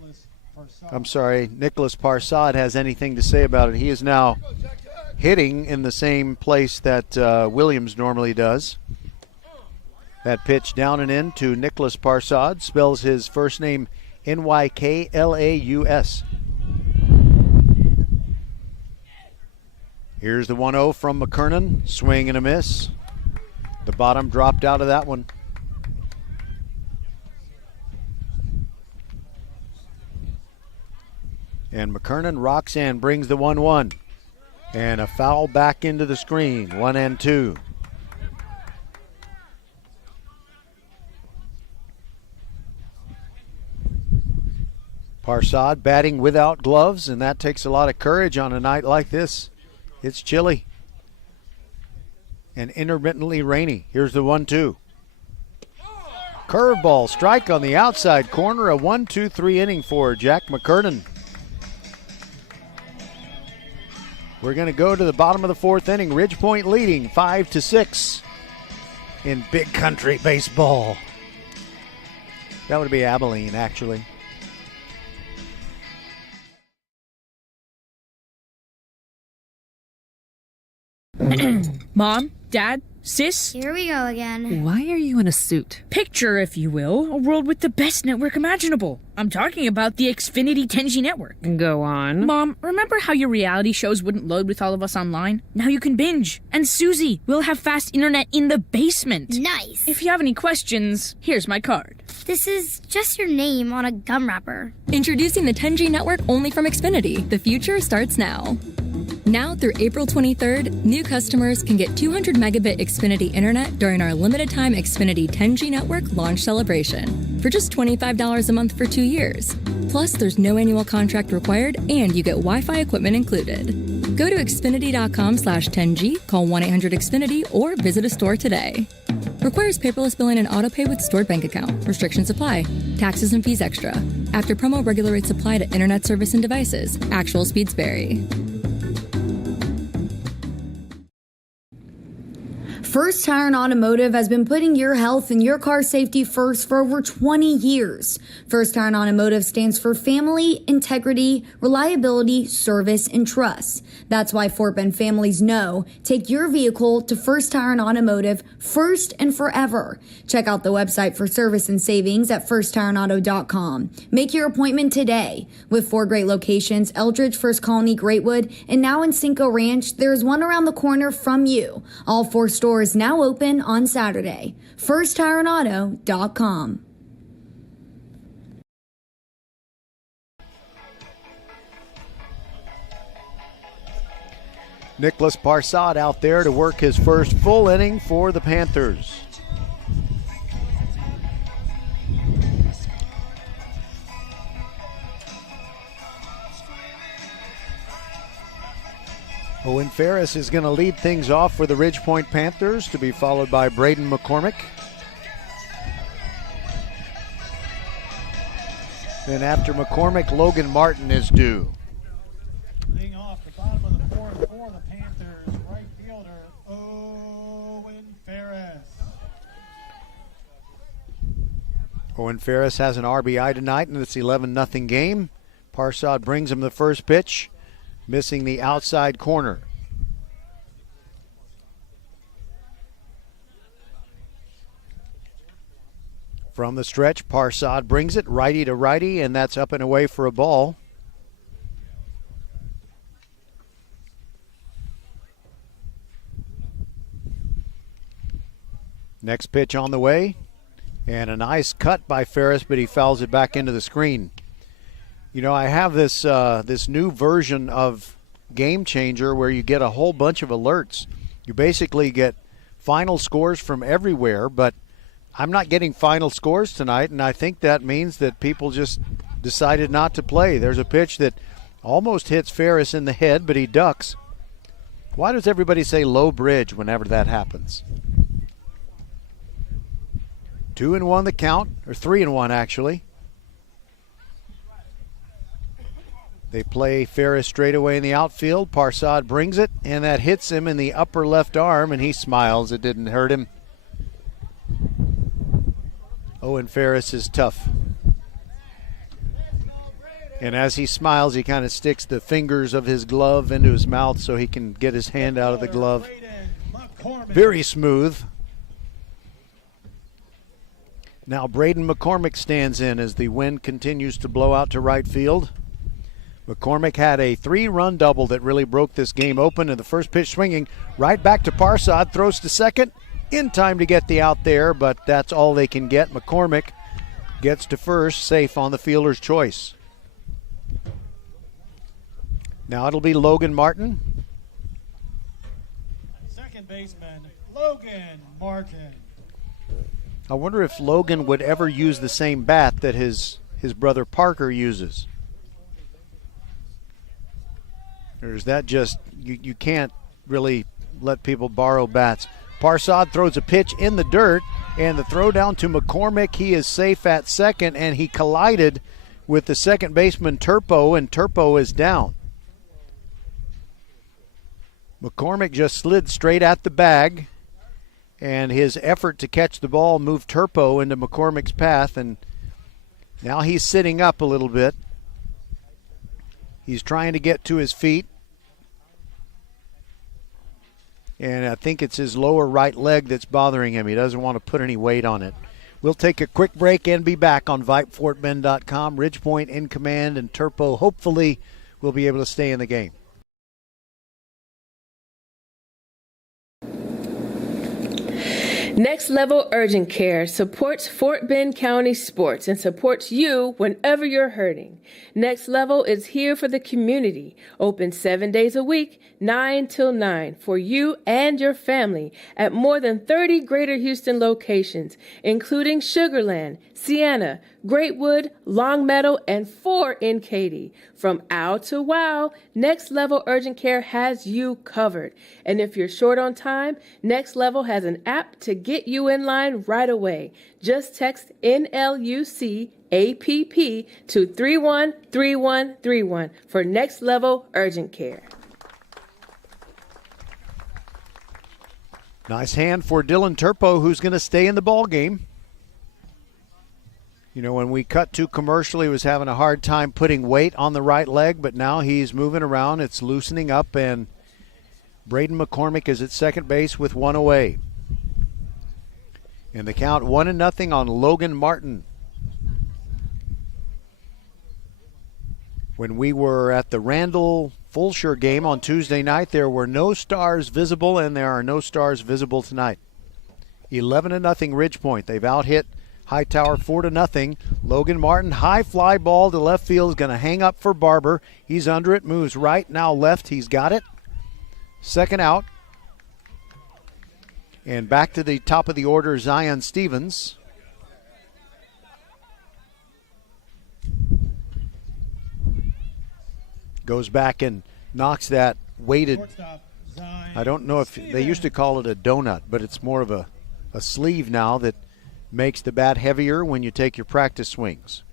Parsad has anything to say about it. He is now hitting in the same place that Williams normally does. That pitch down and in to Nicholas Parsad, spells his first name Nyklaus. Here's the 1-0 from McKernan, swing and a miss. The bottom dropped out of that one. And McKernan rocks and brings the 1-1. And a foul back into the screen, 1-2. Parsad batting without gloves, and that takes a lot of courage on a night like this. It's chilly and intermittently rainy. Here's the 1-2. Curveball strike on the outside corner. A 1-2-3 inning for Jack McKernan. We're going to go to the bottom of the fourth inning. Ridgepoint leading 5-6 in big country baseball. That would be Abilene, actually. Mom, Dad, Sis? Here we go again. Why are you in a suit? Picture, if you will, a world with the best network imaginable. I'm talking about the Xfinity 10G network. Go on. Mom, remember how your reality shows wouldn't load with all of us online? Now you can binge. And Susie, we'll have fast internet in the basement. Nice. If you have any questions, here's my card. This is just your name on a gum wrapper. Introducing the 10G network only from Xfinity. The future starts now. Now through April 23rd, new customers can get 200 megabit Xfinity internet during our limited time Xfinity 10G network launch celebration for just $25 a month for 2 years. Plus, there's no annual contract required and you get Wi-Fi equipment included. Go to Xfinity.com/10G, call 1-800-XFINITY or visit a store today. Requires paperless billing and autopay with stored bank account. Restrictions apply. Taxes and fees extra. After promo, regular rates apply to internet service and devices. Actual speeds vary. First Tire and Automotive has been putting your health and your car safety first for over 20 years. First Tire and Automotive stands for family, integrity, reliability, service, and trust. That's why Fort Bend families know take your vehicle to First Tire and Automotive first and forever. Check out the website for service and savings at firsttireandauto.com. Make your appointment today. With 4 great locations, Eldridge, First Colony, Greatwood, and now in Cinco Ranch, there is one around the corner from you. All 4 stores now open on Saturday. FirstTireandAuto.com. Nicholas Parsad out there to work his first full inning for the Panthers. Owen Ferris is going to lead things off for the Ridgepoint Panthers, to be followed by Braden McCormick. Then after McCormick, Logan Martin is due. Leading off the bottom of the fourth for the Panthers, right fielder Owen Ferris. Owen Ferris has an RBI tonight in this 11-0 game. Parsad brings him the first pitch, missing the outside corner. From the stretch, Parsad brings it righty to righty, and that's up and away for a ball. Next pitch on the way, and a nice cut by Ferris, but he fouls it back into the screen. You know, I have this this new version of Game Changer where you get a whole bunch of alerts. You basically get final scores from everywhere, but I'm not getting final scores tonight, and I think that means that people just decided not to play. There's a pitch that almost hits Ferris in the head, but he ducks. Why does everybody say low bridge whenever that happens? 2-1 the count, or 3-1 actually. They play Ferris straight away in the outfield. Parsad brings it, and that hits him in the upper left arm, and he smiles. It didn't hurt him. Owen Ferris is tough. And as he smiles, he kind of sticks the fingers of his glove into his mouth so he can get his hand out of the glove. Very smooth. Now Braden McCormick stands in as the wind continues to blow out to right field. McCormick had a 3-run double that really broke this game open, and the first pitch swinging right back to Parsad, throws to second, in time to get the out there, but that's all they can get. McCormick gets to first, safe on the fielder's choice. Now it'll be Logan Martin. Second baseman, Logan Martin. I wonder if Logan would ever use the same bat that his brother Parker uses. Or is that just, you can't really let people borrow bats. Parsad throws a pitch in the dirt, And the throw down to McCormick. He is safe at second, and he collided with the second baseman Turpo, and Turpo is down. McCormick just slid straight at the bag, and his effort to catch the ball moved Turpo into McCormick's path, and now he's sitting up a little bit. He's trying to get to his feet, and I think it's his lower right leg that's bothering him. He doesn't want to put any weight on it. We'll take a quick break and be back on VypeFortBend.com. Ridgepoint in command, and Turpo hopefully will be able to stay in the game. Next Level Urgent Care supports Fort Bend County sports and supports you whenever you're hurting. Next Level is here for the community, open 7 days a week, 9 till 9, for you and your family at more than 30 Greater Houston locations, including Sugarland, Sienna, Greatwood, Longmeadow, and 4 in Katy. From ow to wow, Next Level Urgent Care has you covered. And if you're short on time, Next Level has an app to get you in line right away. Just text NLUC APP to 313131 for Next Level Urgent Care. Nice hand for Dylan Turpo, who's going to stay in the ball game. You know, when we cut to commercial, he was having a hard time putting weight on the right leg, but now he's moving around. It's loosening up, and Braden McCormick is at second base with one away. And the count 1-0 on Logan Martin. When we were at the Randall Fulshire game on Tuesday night, there were no stars visible, and there are no stars visible tonight. 11-0 Ridgepoint. They've out-hit Hightower 4-0. Logan Martin, high fly ball to left field, is going to hang up for Barber. He's under it, moves right, now left. He's got it. Second out. And back to the top of the order, Zion Stevens. Goes back and knocks that weighted, I don't know if they used to call it a donut, but it's more of a sleeve now that makes the bat heavier when you take your practice swings.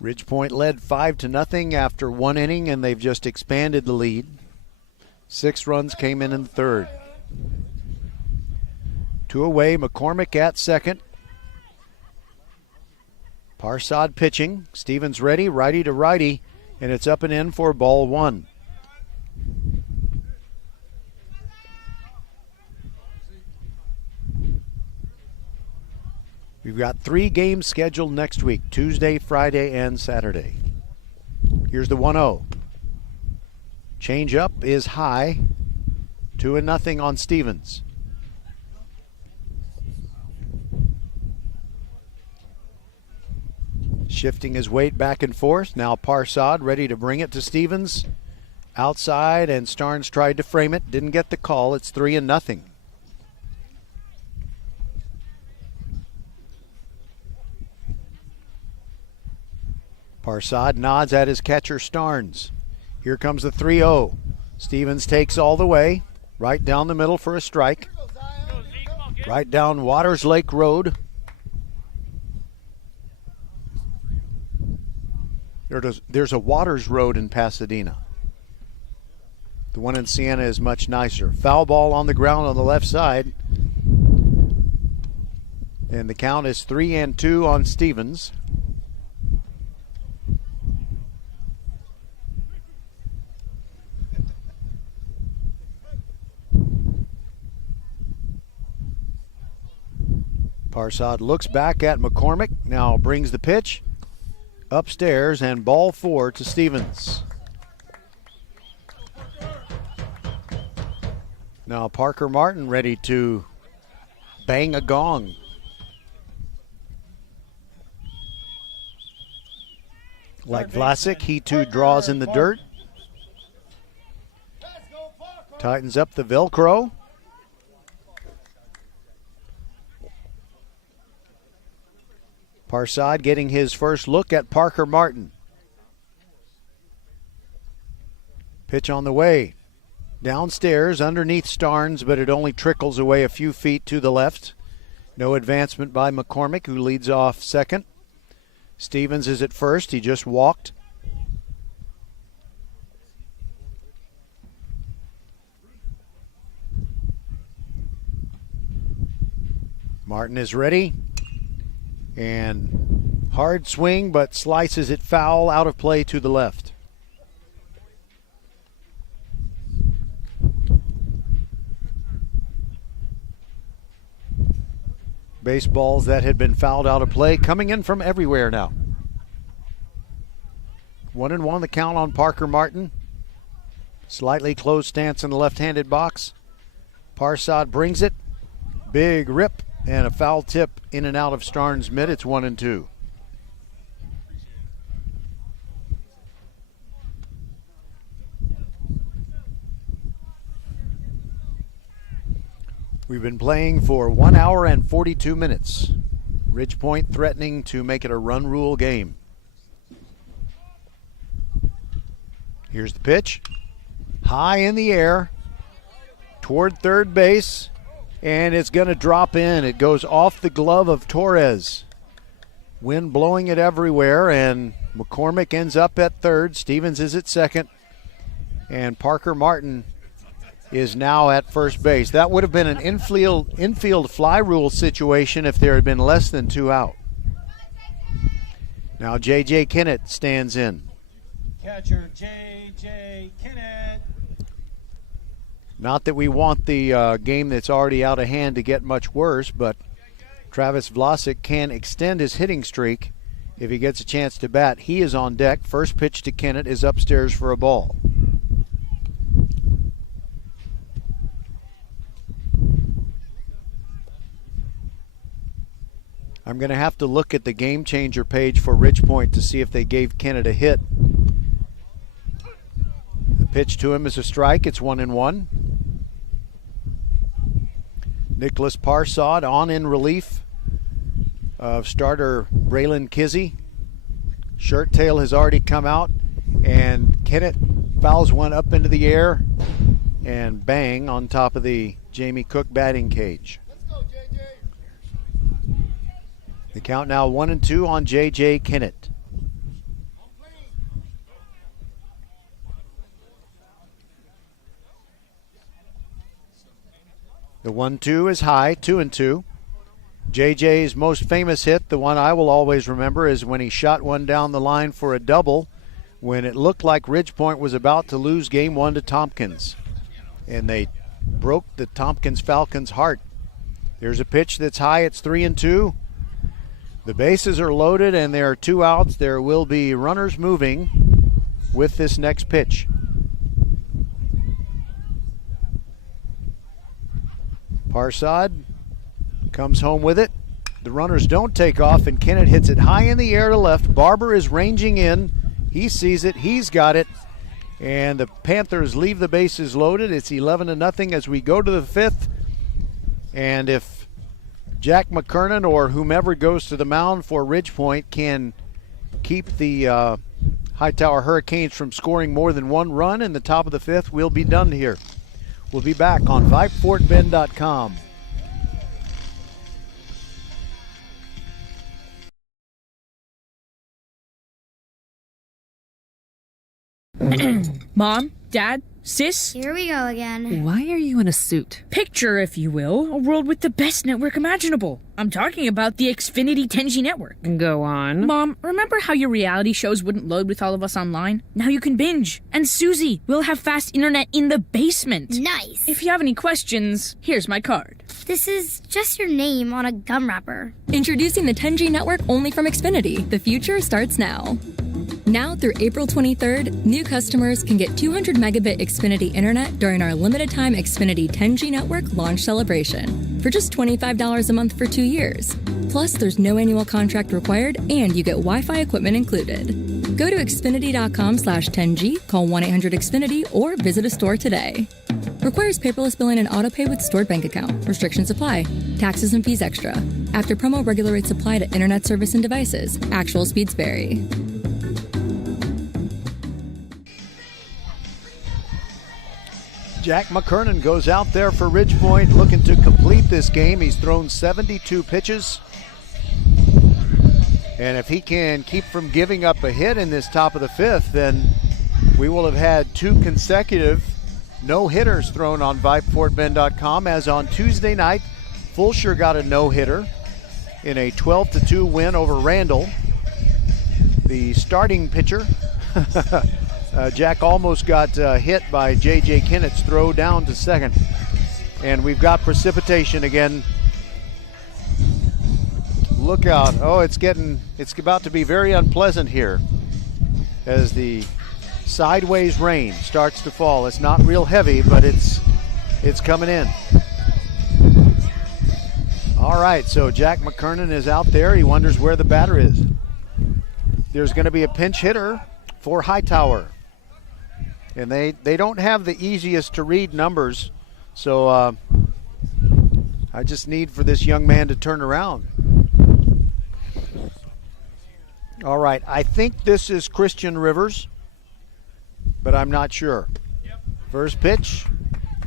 Ridgepoint led 5-0 after one inning, and they've just expanded the lead. 6 runs came in the third. 2 away, McCormick at second. Parsad pitching. Stevens ready, righty to righty, and it's up and in for ball 1. We've got 3 games scheduled next week, Tuesday, Friday, and Saturday. Here's the 1-0. Change up is high. 2-0 on Stevens. Shifting his weight back and forth. Now Parsad ready to bring it to Stevens. Outside, and Starnes tried to frame it. Didn't get the call. It's 3-0. Parsad nods at his catcher, Starnes. Here comes the 3-0. Stevens takes all the way. Right down the middle for a strike. Right down Waters Lake Road. There's a Waters Road in Pasadena. The one in Siena is much nicer. Foul ball on the ground on the left side. And the count is 3-2 on Stevens. Parsad looks back at McCormick, now brings the pitch upstairs, and ball 4 to Stevens. Now Parker Martin ready to bang a gong. Like Vlasic, he too draws in the dirt. Tightens up the Velcro. Parsad getting his first look at Parker Martin. Pitch on the way. Downstairs, underneath Starnes, but it only trickles away a few feet to the left. No advancement by McCormick, who leads off second. Stevens is at first. He just walked. Martin is ready. And hard swing, but slices it foul, out of play to the left. Baseballs that had been fouled out of play coming in from everywhere now. 1-1 the count on Parker Martin. Slightly closed stance in the left-handed box. Parsad brings it. Big rip and a foul tip in and out of Starnes' mid. It's 1-2. We've been playing for 1 hour and 42 minutes. Ridgepoint threatening to make it a run rule game. Here's the pitch. High in the air toward third base, and it's going to drop in. It goes off the glove of Torres. Wind blowing it everywhere, and McCormick ends up at third. Stevens is at second, and Parker Martin is now at first base. That would have been an infield fly rule situation if there had been less than 2 out. Now J.J. Kennett stands in. Catcher J.J. Kennett. Not that we want the game that's already out of hand to get much worse, but Travis Vlasic can extend his hitting streak if he gets a chance to bat. He is on deck. First pitch to Kennett is upstairs for a ball. I'm going to have to look at the game changer page for Ridgepoint to see if they gave Kennett a hit. The pitch to him is a strike. It's 1-1. Nicholas Parsad on in relief of starter Braylon Kizzy. Shirt tail has already come out, and Kennett fouls one up into the air and bang on top of the Jamie Cook batting cage. The count now 1-2 on J.J. Kennett. The 1-2 is high, 2-2. J.J.'s most famous hit, the one I will always remember, is when he shot one down the line for a double when it looked like Ridgepoint was about to lose game 1 to Tompkins. And they broke the Tompkins Falcons' heart. There's a pitch that's high, it's 3-2. The bases are loaded and there are 2 outs. There will be runners moving with this next pitch. Parsad comes home with it. The runners don't take off, and Kennett hits it high in the air to left. Barber is ranging in. He sees it. He's got it. And the Panthers leave the bases loaded. It's 11-0 as we go to the 5th. And if Jack McKernan or whomever goes to the mound for Ridgepoint can keep the Hightower Hurricanes from scoring more than 1 run in the top of the 5th, we'll be done here. We'll be back on VypeFortBend.com. Mom, Dad, Sis? Here we go again. Why are you in a suit? Picture, if you will, a world with the best network imaginable. I'm talking about the Xfinity 10G network. Go on. Mom, remember how your reality shows wouldn't load with all of us online? Now you can binge. And Susie, we'll have fast internet in the basement. Nice. If you have any questions, here's my card. This is just your name on a gum wrapper. Introducing the 10G network only from Xfinity. The future starts now. Now through April 23rd, new customers can get 200 megabit Xfinity internet during our limited time Xfinity 10G network launch celebration for just $25 a month for 2 years. Plus, there's no annual contract required and you get Wi-Fi equipment included. Go to Xfinity.com/10G, call 1-800-XFINITY or visit a store today. Requires paperless billing and autopay with stored bank account. Restrictions apply. Taxes and fees extra. After promo, regular rates apply to internet service and devices. Actual speeds vary. Jack McKernan goes out there for Ridgepoint looking to complete this game. He's thrown 72 pitches. And if he can keep from giving up a hit in this top of the fifth, then we will have had 2 consecutive no-hitters thrown on VypeFortBend.com, as on Tuesday night, Fulshear got a no-hitter in a 12-2 win over Randall. The starting pitcher, Jack, almost got hit by J.J. Kennett's throw down to second. And we've got precipitation again. Look out. Oh, it's about to be very unpleasant here as the sideways rain starts to fall. It's not real heavy, but it's coming in. All right, so Jack McKernan is out there. He wonders where the batter is. There's going to be a pinch hitter for Hightower. And they don't have the easiest to read numbers, so I just need for this young man to turn around. All right, I think this is Christian Rivers, but I'm not sure. First pitch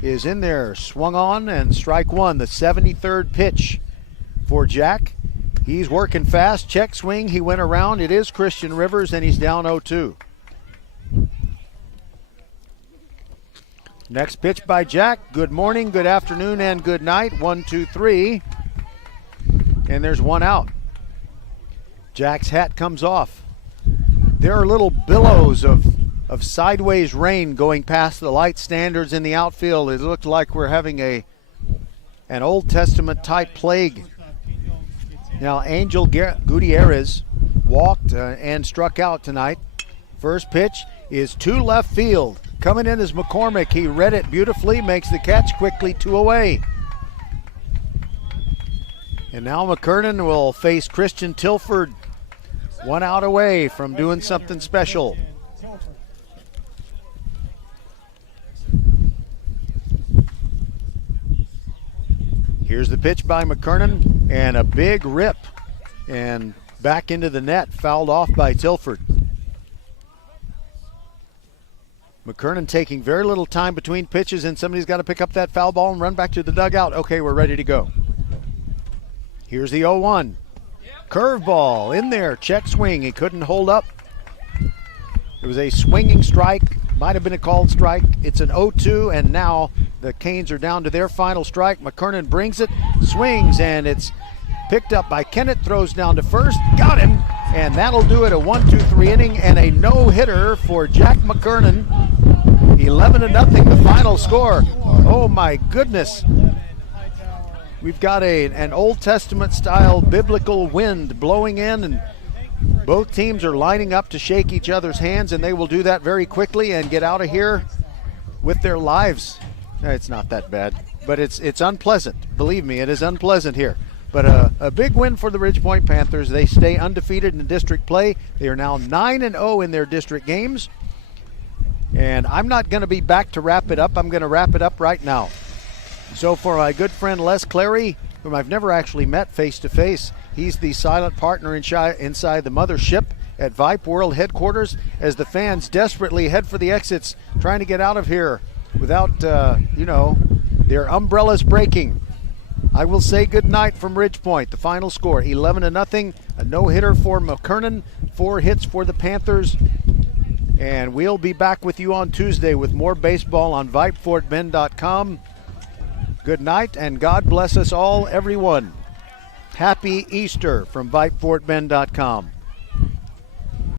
is in there, swung on, and strike one, the 73rd pitch for Jack. He's working fast, check swing, he went around. It is Christian Rivers, and he's down 0-2. Next pitch by Jack. Good morning, good afternoon, and good night. 1, 2, 3. And there's one out. Jack's hat comes off. There are little billows of sideways rain going past the light standards in the outfield. It looked like we're having an Old Testament type plague. Now, Angel Gutierrez walked and struck out tonight. First pitch is to left field. Coming in is McCormick. He read it beautifully, makes the catch quickly, 2 away. And now McKernan will face Christian Tilford, 1 out away from doing something special. Here's the pitch by McKernan, and a big rip, and back into the net, fouled off by Tilford. McKernan taking very little time between pitches, and somebody's got to pick up that foul ball and run back to the dugout. Okay, we're ready to go. Here's the 0-1. Curveball in there, check swing. He couldn't hold up. It was a swinging strike, might have been a called strike. It's an 0-2, and now the Canes are down to their final strike. McKernan brings it, swings, and it's picked up by Kennett, throws down to first, got him, and that'll do it. A 1-2-3 inning and a no-hitter for Jack McKernan. 11-0, the final score. Oh my goodness. We've got an Old Testament style biblical wind blowing in, and both teams are lining up to shake each other's hands, and they will do that very quickly and get out of here with their lives. It's not that bad, but it's unpleasant. Believe me, it is unpleasant here. But a big win for the Ridgepoint Panthers. They stay undefeated in district play. They are now 9-0 in their district games. And I'm not going to be back to wrap it up. I'm going to wrap it up right now. So for my good friend Les Clary, whom I've never actually met face-to-face, he's the silent partner inside the mothership at Vype World headquarters as the fans desperately head for the exits, trying to get out of here without, their umbrellas breaking. I will say good night from Ridgepoint. The final score, 11-0, a no-hitter for McKernan, 4 hits for the Panthers. And we'll be back with you on Tuesday with more baseball on VypeFortBend.com. Good night, and God bless us all, everyone. Happy Easter from VypeFortBend.com.